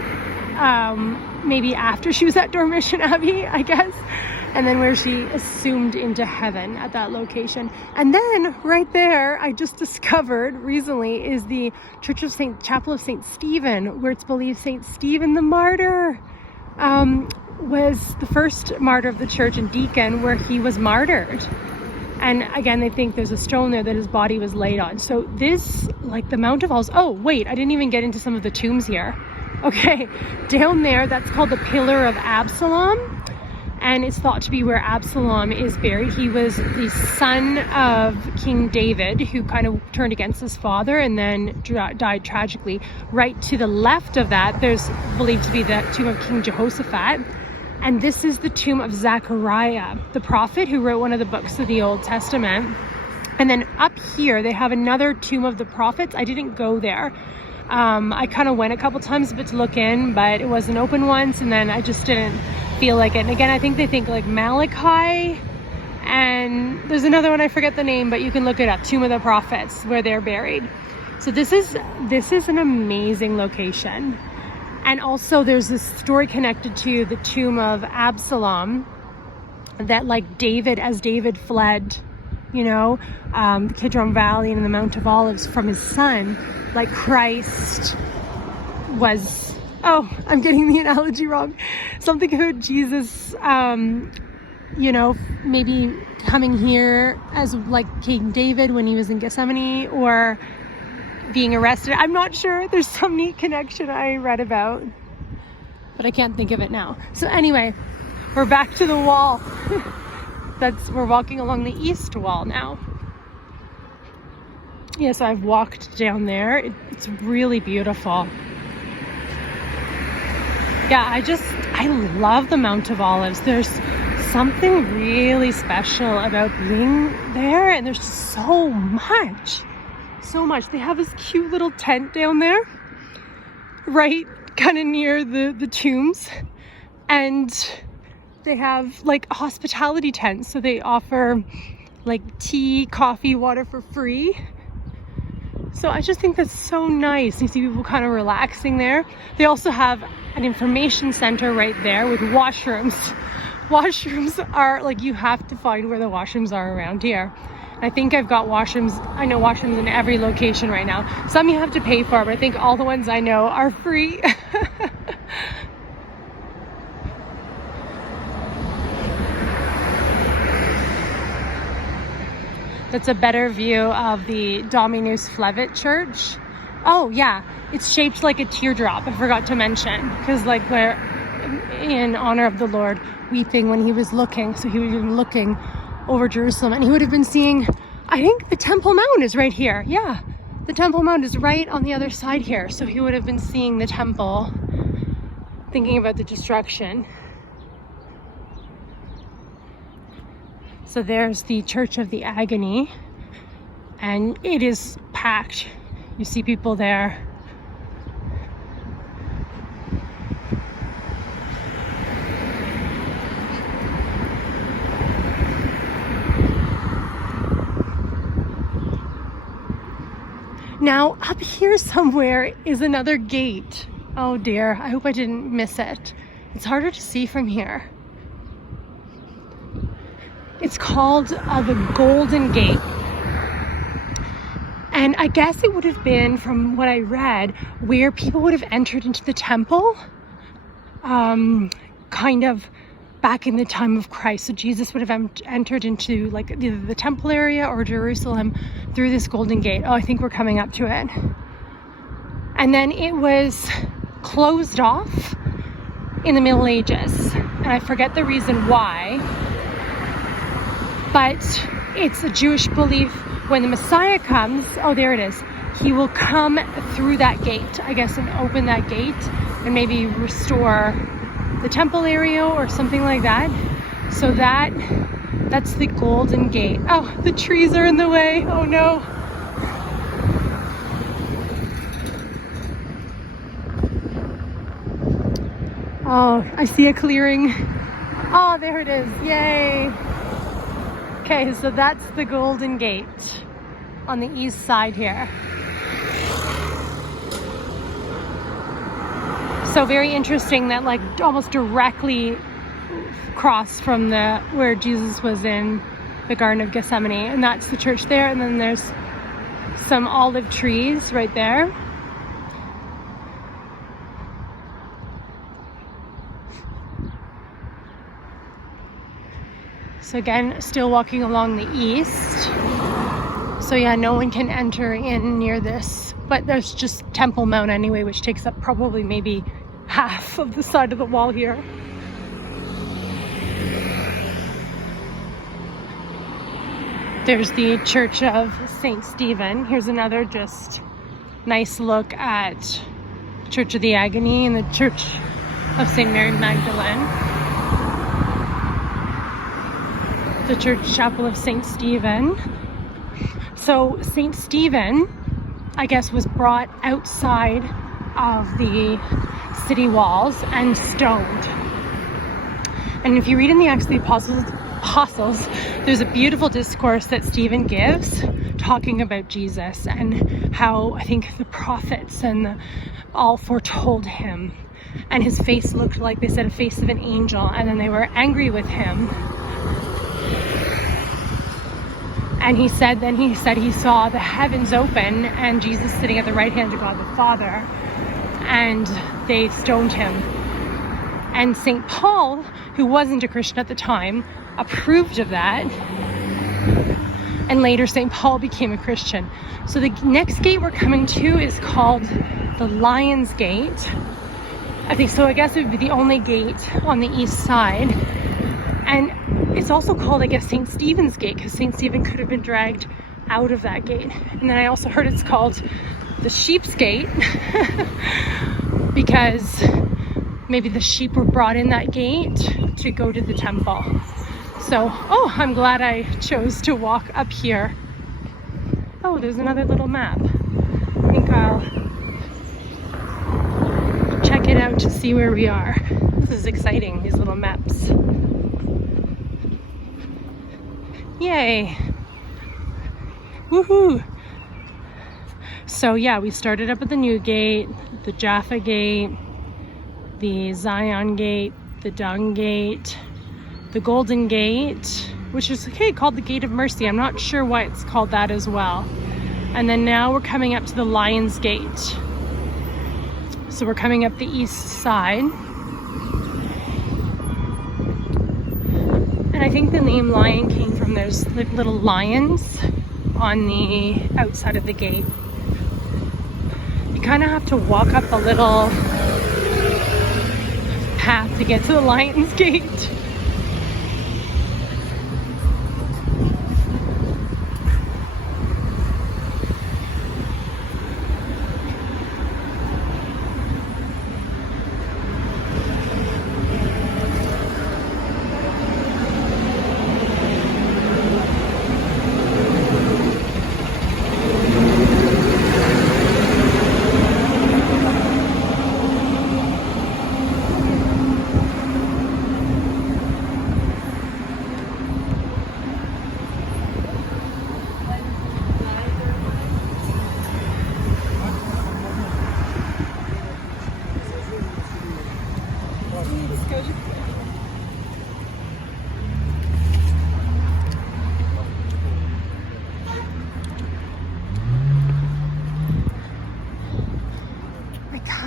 maybe after she was at Dormition Abbey, I guess. And then where she assumed into heaven at that location. And then right there, I just discovered recently, is the Chapel of St. Stephen, where it's believed St. Stephen the martyr was the first martyr of the church and deacon, where he was martyred. And again, they think there's a stone there that his body was laid on. So this, like the Mount of Olives, oh wait, I didn't even get into some of the tombs here. Okay, down there, that's called the Pillar of Absalom. And it's thought to be where Absalom is buried. He was the son of King David, who kind of turned against his father and then died tragically. Right to the left of that, there's believed to be the tomb of King Jehoshaphat. And this is the tomb of Zechariah, the prophet who wrote one of the books of the Old Testament. And then up here, they have another tomb of the prophets. I didn't go there. I kind of went a couple times to look in, but it wasn't open once, and then I just didn't feel like it. And again, I think they think like Malachi, and there's another one, I forget the name, but you can look it up, Tomb of the Prophets, where they're buried. So this is an amazing location. And also there's this story connected to the tomb of Absalom, that like as David fled, the Kidron Valley and the Mount of Olives from his son, like Christ was, I'm getting the analogy wrong. Something about Jesus, maybe coming here as like King David when he was in Gethsemane, or being arrested. I'm not sure. There's some neat connection I read about, but I can't think of it now. So anyway, we're back to the wall. We're walking along the east wall now. Yes, I've walked down there. It's really beautiful. Yeah, I love the Mount of Olives. There's something really special about being there, and there's so much. They have this cute little tent down there, right kind of near the tombs, and they have like hospitality tents, so they offer like tea, coffee, water for free. So I just think that's so nice. You see people kind of relaxing there. They also have an information center right there with washrooms. Washrooms are like, you have to find where the washrooms are around here. I think I've got washrooms. I know washrooms in every location right now. Some you have to pay for, but I think all the ones I know are free. That's a better view of the Dominus Flevit Church. Oh yeah, it's shaped like a teardrop. I forgot to mention, because like we're in honor of the Lord weeping when he was looking. So he would have been looking over Jerusalem, and he would have been seeing, I think the Temple Mount is right here. Yeah, the Temple Mount is right on the other side here. So he would have been seeing the temple, thinking about the destruction. So there's the Church of the Agony, and it is packed. You see people there. Now, up here somewhere is another gate. Oh dear, I hope I didn't miss it. It's harder to see from here. It's called the Golden Gate. And I guess it would have been, from what I read, where people would have entered into the temple, kind of back in the time of Christ. So Jesus would have entered into like either the temple area or Jerusalem through this Golden Gate. Oh, I think we're coming up to it. And then it was closed off in the Middle Ages. And I forget the reason why. But it's a Jewish belief, when the Messiah comes, oh, there it is, he will come through that gate, I guess, and open that gate and maybe restore the temple area or something like that. So that's the Golden Gate. Oh, the trees are in the way. Oh no. Oh, I see a clearing. Oh, there it is. Yay. Okay, so that's the Golden Gate on the east side here. So very interesting that like almost directly across from where Jesus was in the Garden of Gethsemane, and that's the church there, and then there's some olive trees right there. So again, still walking along the east. So yeah, no one can enter in near this but there's just Temple Mount anyway, which takes up probably maybe half of the side of the wall here. There's the Church of St. Stephen. Here's another just nice look at Church of the Agony and the Church of St. Mary Magdalene. The Church Chapel of St. Stephen. So St. Stephen, I guess, was brought outside of the city walls and stoned. And if you read in the Acts of the Apostles, there's a beautiful discourse that Stephen gives talking about Jesus and how I think the prophets and all foretold him. And his face looked like, they said, a face of an angel. And then they were angry with him. And he said he saw the heavens open and Jesus sitting at the right hand of God the Father. And they stoned him. And St. Paul, who wasn't a Christian at the time, approved of that. And later St. Paul became a Christian. So the next gate we're coming to is called the Lion's Gate. I think so. I guess it would be the only gate on the east side. And it's also called, I guess, St. Stephen's Gate, because St. Stephen could have been dragged out of that gate. And then I also heard it's called the Sheep's Gate because maybe the sheep were brought in that gate to go to the temple. So, I'm glad I chose to walk up here. Oh, there's another little map. I think I'll check it out to see where we are. This is exciting, these little maps. Yay! Woohoo! So yeah, we started up at the New Gate, the Jaffa Gate, the Zion Gate, the Dung Gate, the Golden Gate, which is called the Gate of Mercy. I'm not sure why it's called that as well. And then now we're coming up to the Lion's Gate. So we're coming up the east side. And I think the name Lion came from those little lions on the outside of the gate. You kind of have to walk up a little path to get to the Lion's Gate.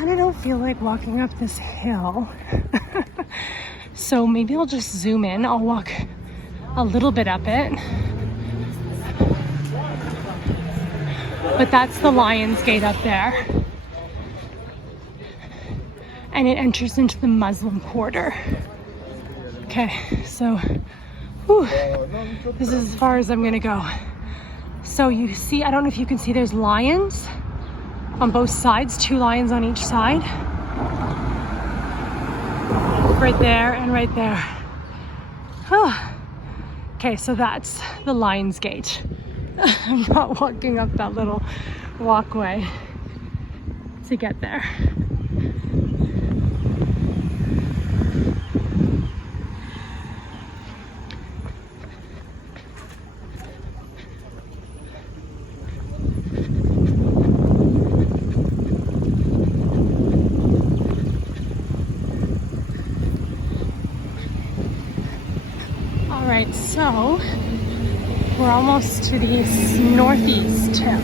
I don't feel like walking up this hill. So maybe I'll just zoom in. I'll walk a little bit up it. But that's the Lion's Gate up there. And it enters into the Muslim quarter. Okay, so this is as far as I'm gonna go. So you see, I don't know if you can see, there's lions on both sides, 2 lions on each side. Right there and right there. Okay, so that's the Lion's Gate. I'm not walking up that little walkway to get there. Alright, so we're almost to the northeast tip.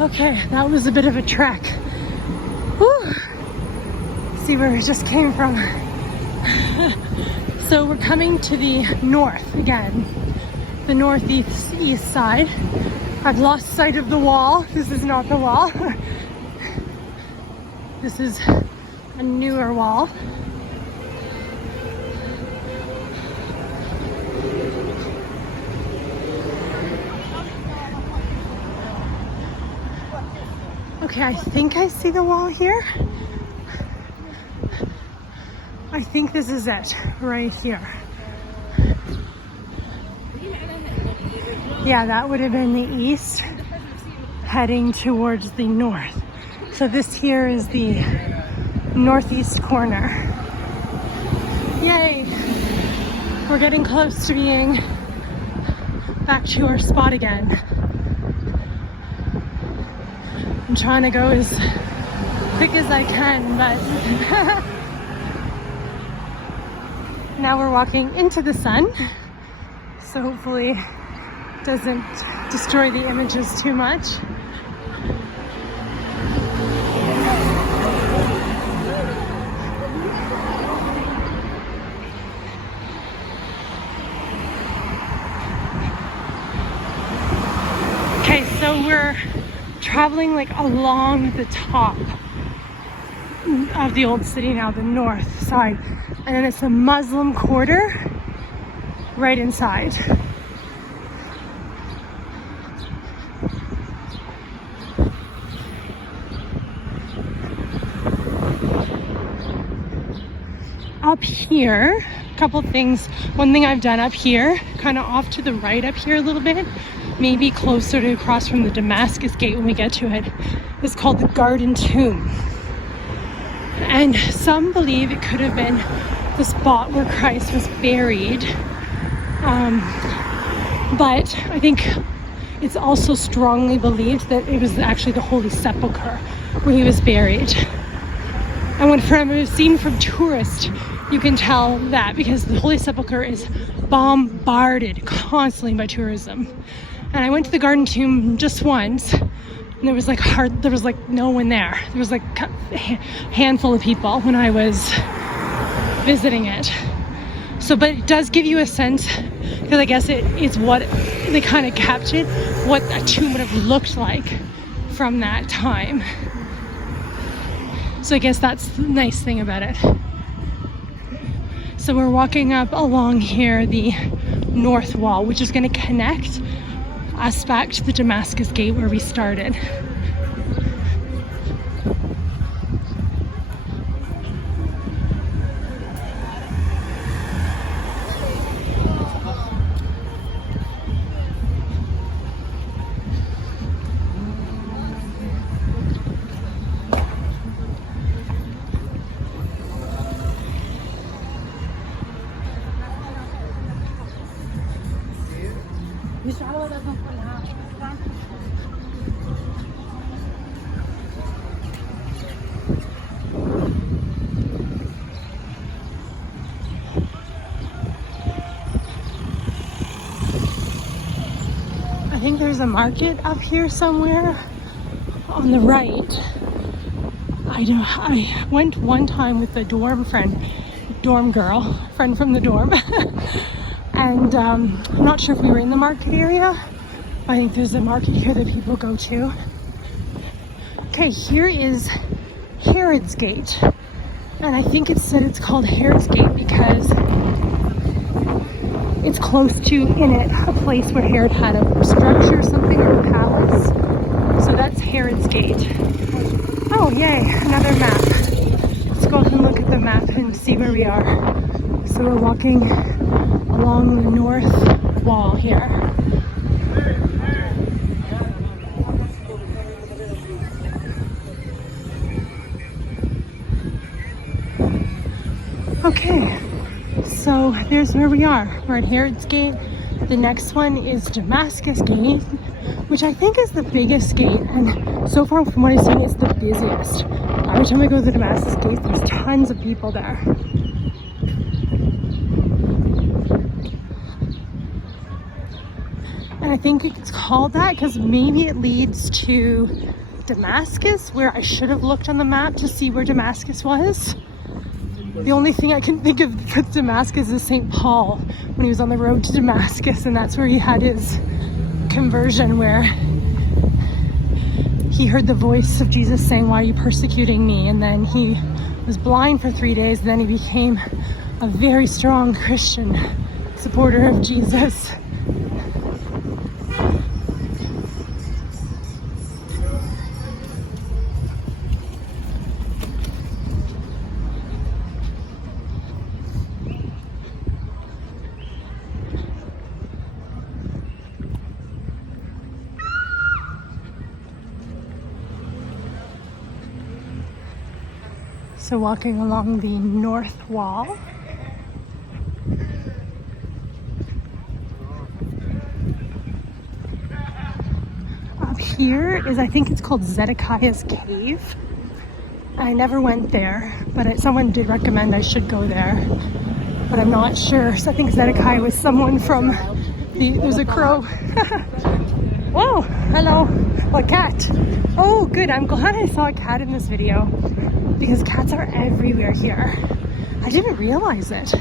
Okay, that was a bit of a trek. Whew. See where we just came from. So we're coming to the north again, the northeast side. I've lost sight of the wall. This is not the wall. This is a newer wall. Okay, I think I see the wall here. I think this is it, right here. Yeah, that would have been the east, heading towards the north. So this here is the northeast corner. Yay! We're getting close to being back to our spot again. I'm trying to go as quick as I can, but now we're walking into the sun, so hopefully it doesn't destroy the images too much. Okay, so we're traveling like along the top of the old city now, the north side, and then it's the Muslim quarter right inside. Up here, a couple things. One thing I've done up here, kind of off to the right up here a little bit, maybe closer to across from the Damascus Gate when we get to it, is called the Garden Tomb. And some believe it could have been the spot where Christ was buried. But I think it's also strongly believed that it was actually the Holy Sepulchre where he was buried. And when from a scene from tourists, you can tell that because the Holy Sepulchre is bombarded constantly by tourism. And I went to the Garden Tomb just once, and there was like no one there. There was like a handful of people when I was visiting it. So, but it does give you a sense, because I guess it's what they kind of captured, what a tomb would have looked like from that time. So I guess that's the nice thing about it. So we're walking up along here, the north wall, which is going to connect us back to the Damascus Gate where we started. I think there's a market up here somewhere on the right. I went one time with a dorm girl from the dorm, and I'm not sure if we were in the market area. I think there's a market here that people go to. Okay, here is Herod's Gate, and I think it's said it's called Herod's Gate because it's close to, in it, a place where Herod had a structure or something, or a palace. So that's Herod's Gate. Oh, yay, another map. Let's go and look at the map and see where we are. So we're walking along the north wall here. Okay. So there's where we are. We're at Herod's Gate. The next one is Damascus Gate, which I think is the biggest gate, and so far from what I've seen, it's the busiest. Every time I go to the Damascus Gate, there's tons of people there. And I think it's called that because maybe it leads to Damascus, where I should have looked on the map to see where Damascus was. The only thing I can think of with Damascus is St. Paul when he was on the road to Damascus, and that's where he had his conversion, where he heard the voice of Jesus saying, "Why are you persecuting me?" And then he was blind for 3 days, and then he became a very strong Christian supporter of Jesus. So walking along the north wall. Up here is, I think it's called Zedekiah's Cave. I never went there, but someone did recommend I should go there. But I'm not sure. So I think Zedekiah was someone from there's a crow. Whoa, hello. A cat. Oh, good. I'm glad I saw a cat in this video, because cats are everywhere here. I didn't realize it,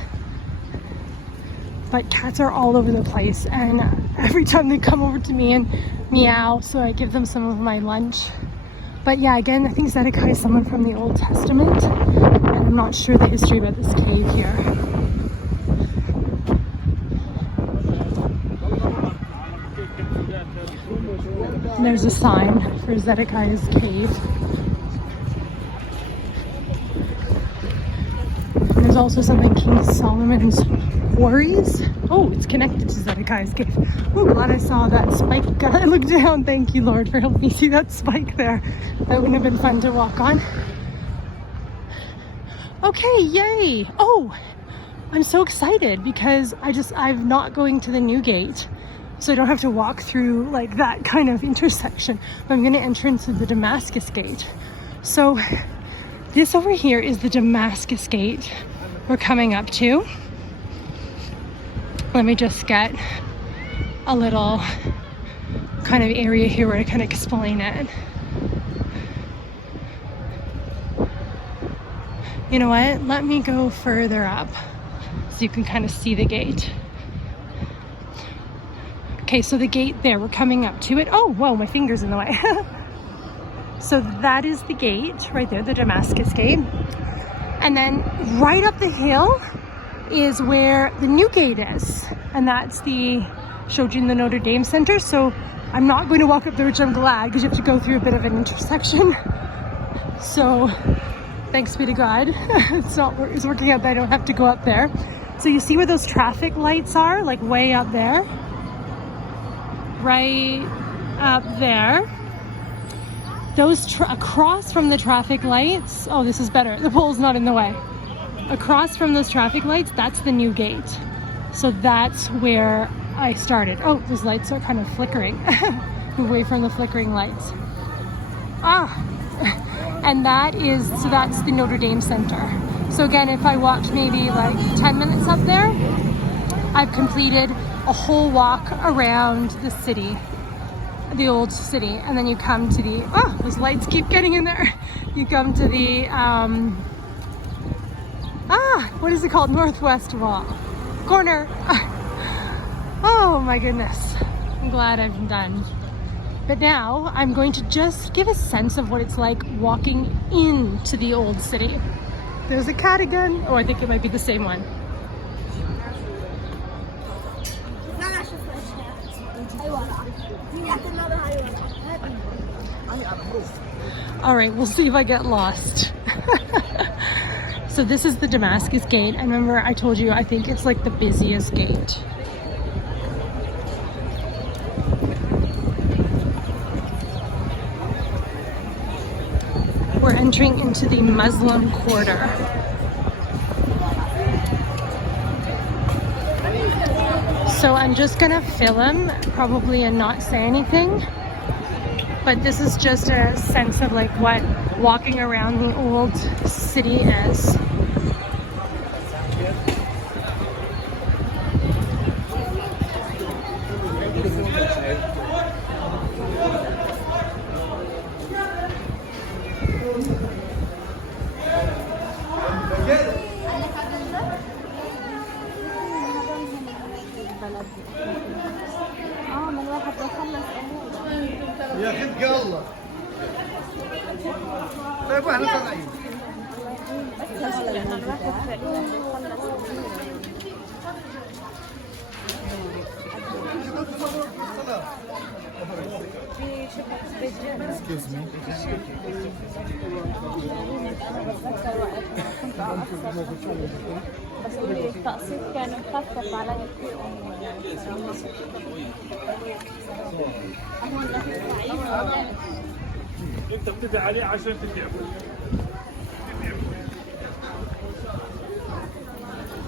but cats are all over the place, and every time they come over to me and meow, so I give them some of my lunch. But yeah, again, I think Zedekiah is someone from the Old Testament, and I'm not sure the history about this cave here. And there's a sign for Zedekiah's Cave. There's also something King Solomon's Quarries. Oh, it's connected to Zedekiah's Cave. Oh, glad I saw that spike. I looked down. Thank you, Lord, for helping me see that spike there. That wouldn't have been fun to walk on. Okay, yay. Oh, I'm so excited because I'm not going to the new gate. So I don't have to walk through like that kind of intersection. But I'm going to enter into the Damascus Gate. So this over here is the Damascus Gate we're coming up to. Let me just get a little kind of area here where I can explain it. You know what? Let me go further up so you can kind of see the gate. Okay, so the gate there, we're coming up to it. Oh, whoa, my finger's in the way. So that is the gate right there, the Damascus Gate. And then right up the hill is where the new gate is. And that's showed you in the Notre Dame Center. So I'm not going to walk up there, which I'm glad, because you have to go through a bit of an intersection. So thanks be to God. It's working out that I don't have to go up there. So you see where those traffic lights are, like way up there? Right up there. Those across from the traffic lights, oh, this is better. The pole's not in the way. Across from those traffic lights, that's the new gate. So that's where I started. Oh, those lights are kind of flickering. Move away from the flickering lights. And that's the Notre Dame Center. So again, if I walked maybe like 10 minutes up there, I've completed a whole walk around the city. The old city, and then you come to those lights keep getting in there. You come to the what is it called? Northwest Wall corner. Oh my goodness, I'm glad I'm done. But now I'm going to just give a sense of what it's like walking into the old city. There's a cat again. Oh, I think it might be the same one. All right, we'll see if I get lost. So this is the Damascus Gate. I remember I told you, I think it's like the busiest gate. We're entering into the Muslim quarter. So I'm just gonna film probably and not say anything, but this is just a sense of like what walking around the old city is. يا خلق الله. طيب واحنا طالعين. Excuse me. بس قولي التقسيط كان مخفف علي كثير. انت بتدعي عليه عشان تتعبه.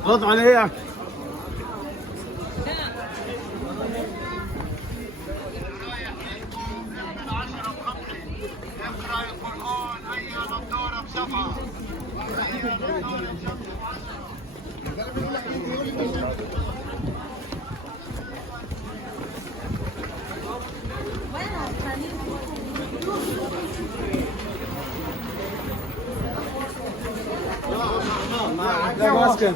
رد عليك. اقرأ القرآن هيا نضارب سبعة. لا ماسكن.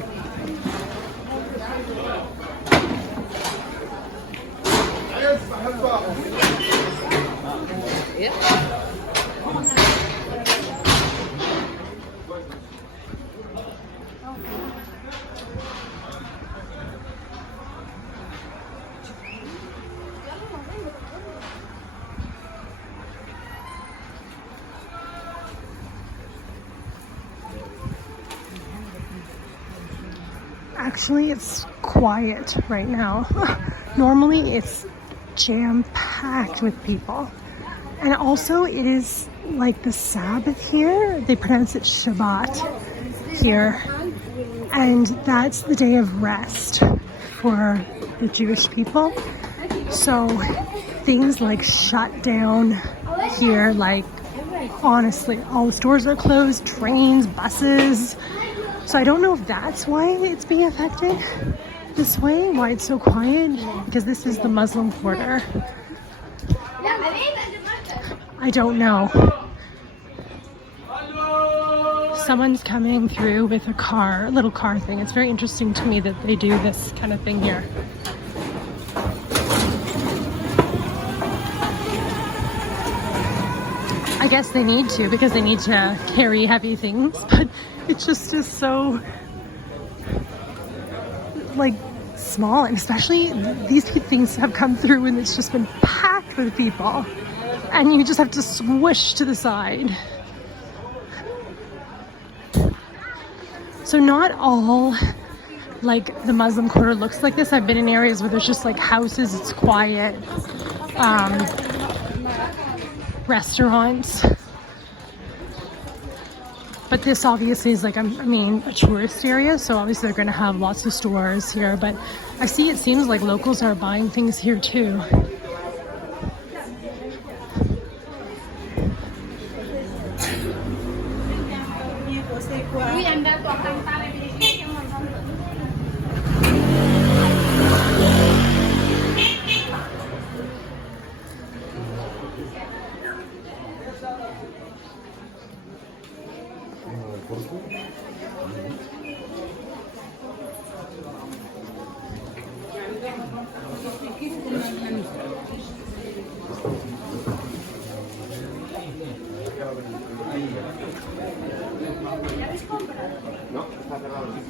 Actually, it's quiet right now. Normally, it's jam-packed with people. And also, it is like the Sabbath here. They pronounce it Shabbat here. And that's the day of rest for the Jewish people. So things like shut down here, like honestly, all the stores are closed, trains, buses. So I don't know if that's why it's being affected this way, why it's so quiet, because this is the Muslim quarter. I don't know. Someone's coming through with a car, a little car thing. It's very interesting to me that they do this kind of thing here. I guess they need to because they need to carry heavy things, but it just is so like small, and especially these things have come through and it's just been packed with people and you just have to swoosh to the side. So not all like the Muslim quarter looks like this. I've been in areas where there's just like houses, it's quiet, restaurants. But this obviously is like, a tourist area, so obviously they're going to have lots of stores here. But I see it seems like locals are buying things here too.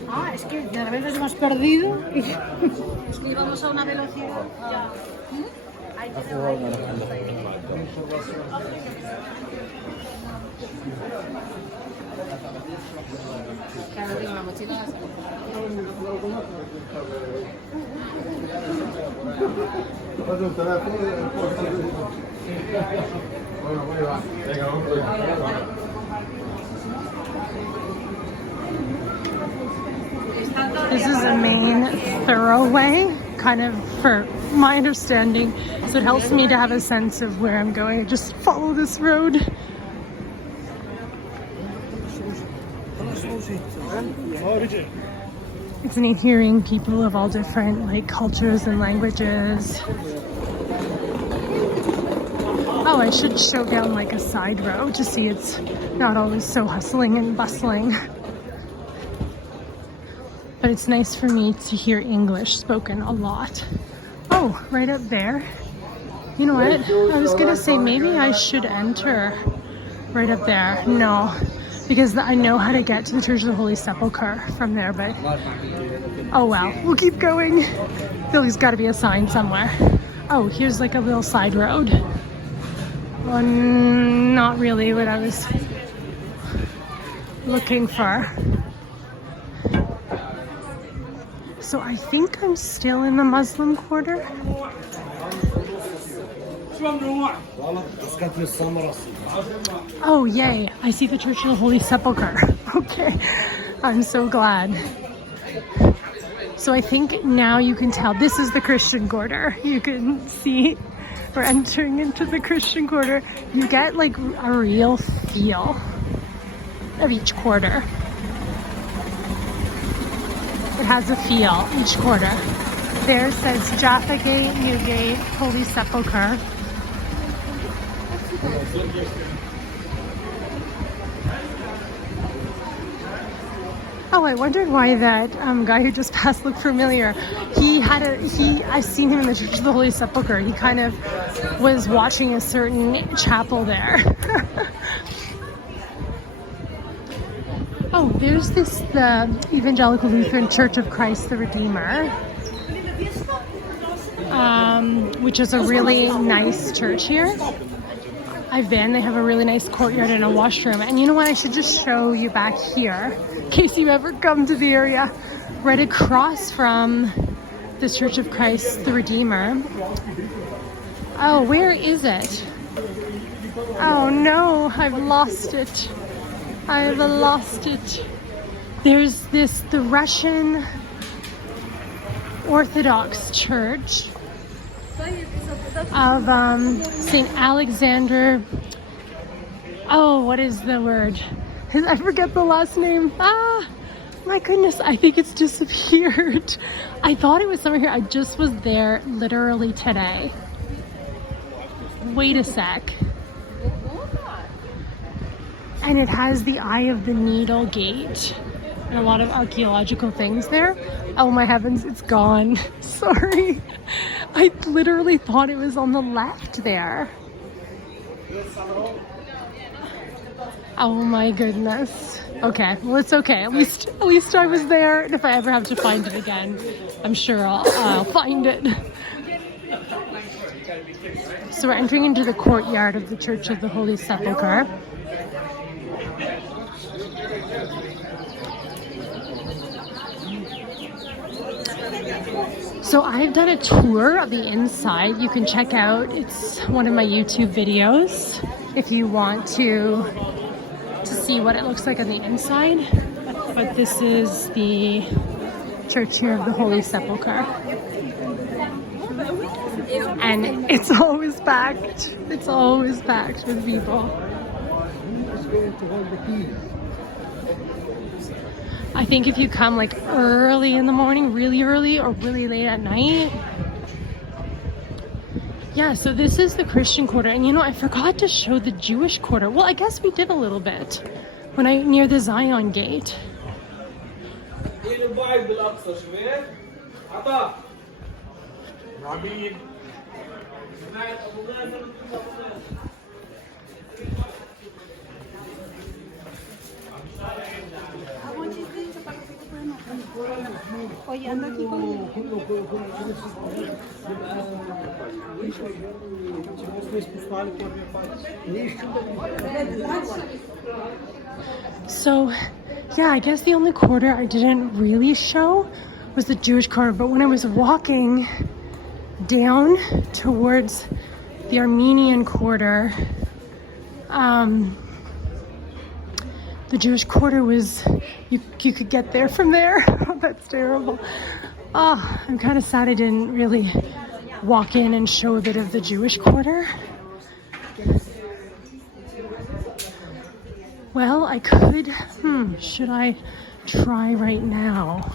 Ah, es que de repente nos hemos perdido y es que íbamos a una velocidad. Ahí claro, tengo la mochila. This is a main thoroughway, kind of for my understanding, so it helps me to have a sense of where I'm going. I just follow this road. It's neat hearing people of all different like cultures and languages. Oh, I should show down like a side road to see it's not always so hustling and bustling. But it's nice for me to hear English spoken a lot. Oh, right up there You know what? I was gonna say maybe I should enter right up there. No, because I know how to get to the Church of the Holy Sepulchre from there, but oh well, we'll keep going. There's got to be a sign somewhere. Oh, here's like a little side road. Well, not really what I was looking for. So I think I'm still in the Muslim quarter. Oh, yay. I see the Church of the Holy Sepulchre. Okay. I'm so glad. So I think now you can tell this is the Christian quarter. You can see we're entering into the Christian quarter. You get like a real feel of each quarter. It has a feel, each quarter. There says Jaffa Gate, Newgate, Holy Sepulchre. Oh, I wondered why that guy who just passed looked familiar. I've seen him in the Church of the Holy Sepulchre. He kind of was watching a certain chapel there. Oh, there's the Evangelical Lutheran Church of Christ the Redeemer, which is a really nice church here. I've been. They have a really nice courtyard and a washroom. And you know what? I should just show you back here, in case you ever come to the area. Right across from the Church of Christ the Redeemer. Oh, where is it? Oh no, I've lost it. I've lost it. There's the Russian Orthodox Church of St. Alexander. Oh, what is the word? I forget the last name. Ah, my goodness, I think it's disappeared. I thought it was somewhere here. I just was there literally today. Wait a sec. And it has the Eye of the Needle gate and a lot of archaeological things there. Oh my heavens, it's gone. Sorry. I literally thought it was on the left there. Oh my goodness. Okay, well it's okay. At least I was there, and if I ever have to find it again, I'm sure I'll find it. So we're entering into the courtyard of the Church of the Holy Sepulchre. So I've done a tour of the inside. You can check out, it's one of my YouTube videos if you want to see what it looks like on the inside. But this is the Church here of the Holy Sepulchre. And it's always packed. It's always packed with people. I think if you come like early in the morning, really early, or really late at night. Yeah, so this is the Christian quarter. And you know, I forgot to show the Jewish quarter. Well, I guess we did a little bit near the Zion gate. Oye, ando aquí con... So, yeah, I guess the only quarter I didn't really show was the Jewish quarter. But when I was walking down towards the Armenian quarter, the Jewish quarter was, you could get there from there. That's terrible. Oh, I'm kind of sad I didn't really walk in and show a bit of the Jewish quarter. Well, I could, should I try right now?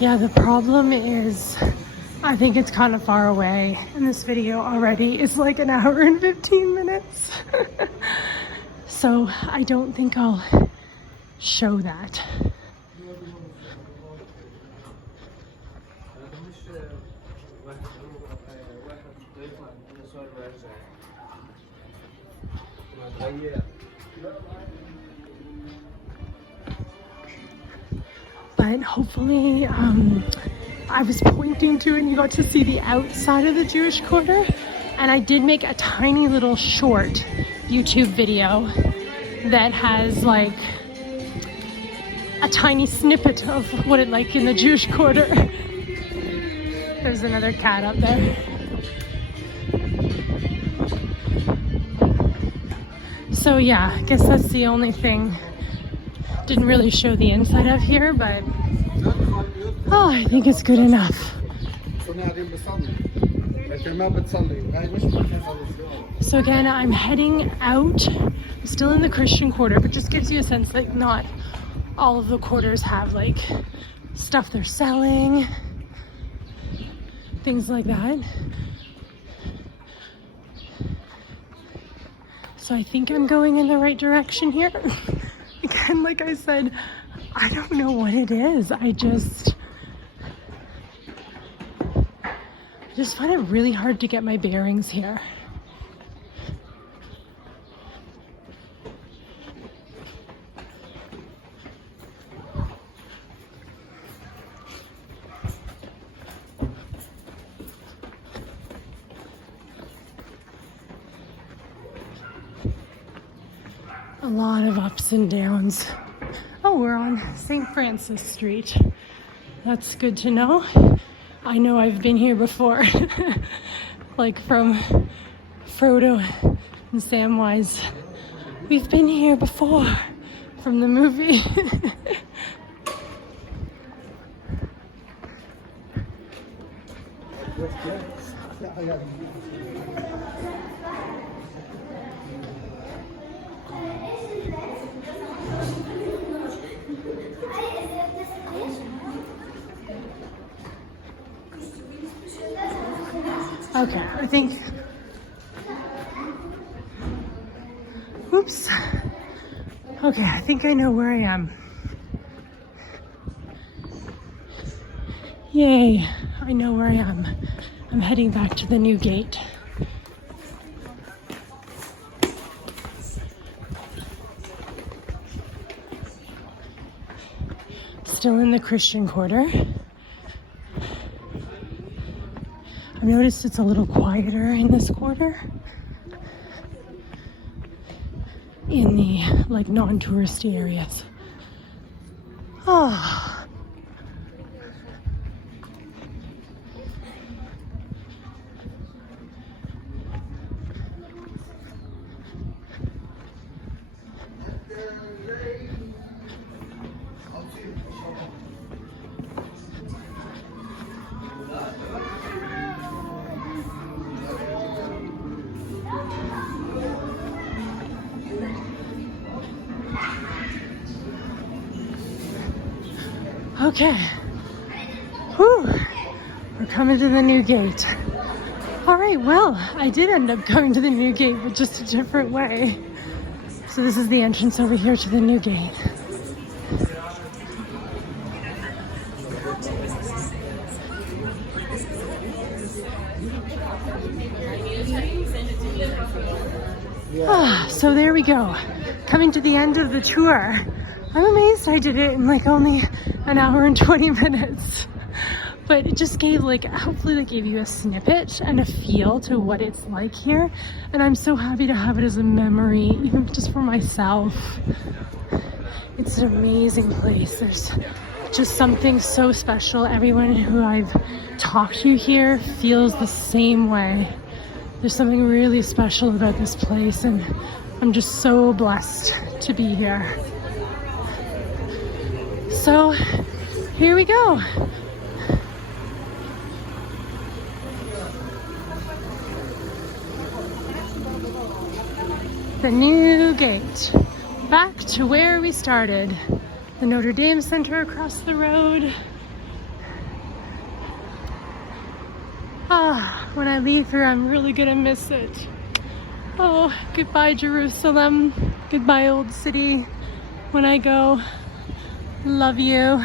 Yeah, the problem is I think it's kind of far away, and this video already is like an hour and 15 minutes. So I don't think I'll show that. But hopefully, I was pointing to and you got to see the outside of the Jewish quarter, and I did make a tiny little short YouTube video that has like a tiny snippet of what it like in the Jewish quarter. There's another cat up there. So yeah, I guess that's the only thing. Didn't really show the inside of here, but oh, I think it's good enough. So again, I'm heading out. I'm still in the Christian quarter, but just gives you a sense that not all of the quarters have like stuff they're selling, things like that. So I think I'm going in the right direction here. Again, like I said, I don't know what it is. I just find it really hard to get my bearings here. A lot of ups and downs. Oh, we're on St. Francis Street. That's good to know. I know I've been here before. Like from Frodo and Samwise. We've been here before from the movie. Okay, I think, oops. Okay, I think I know where I am. Yay, I know where I am. I'm heading back to the new gate. Still in the Christian quarter. I've noticed it's a little quieter in this quarter. In the like non-touristy areas. Ah. Okay, whew, we're coming to the new gate. All right, well, I did end up going to the new gate, but just a different way. So this is the entrance over here to the new gate. So there we go, coming to the end of the tour. I'm amazed I did it in like only an hour and 20 minutes. But it just gave like, hopefully that gave you a snippet and a feel to what it's like here. And I'm so happy to have it as a memory, even just for myself. It's an amazing place. There's just something so special. Everyone who I've talked to here feels the same way. There's something really special about this place, and I'm just so blessed to be here. So here we go. the new gate. Back to where we started. The Notre Dame Center across the road. Ah, when I leave here, I'm really gonna miss it. Oh, goodbye Jerusalem. Goodbye Old City. When I go, love you.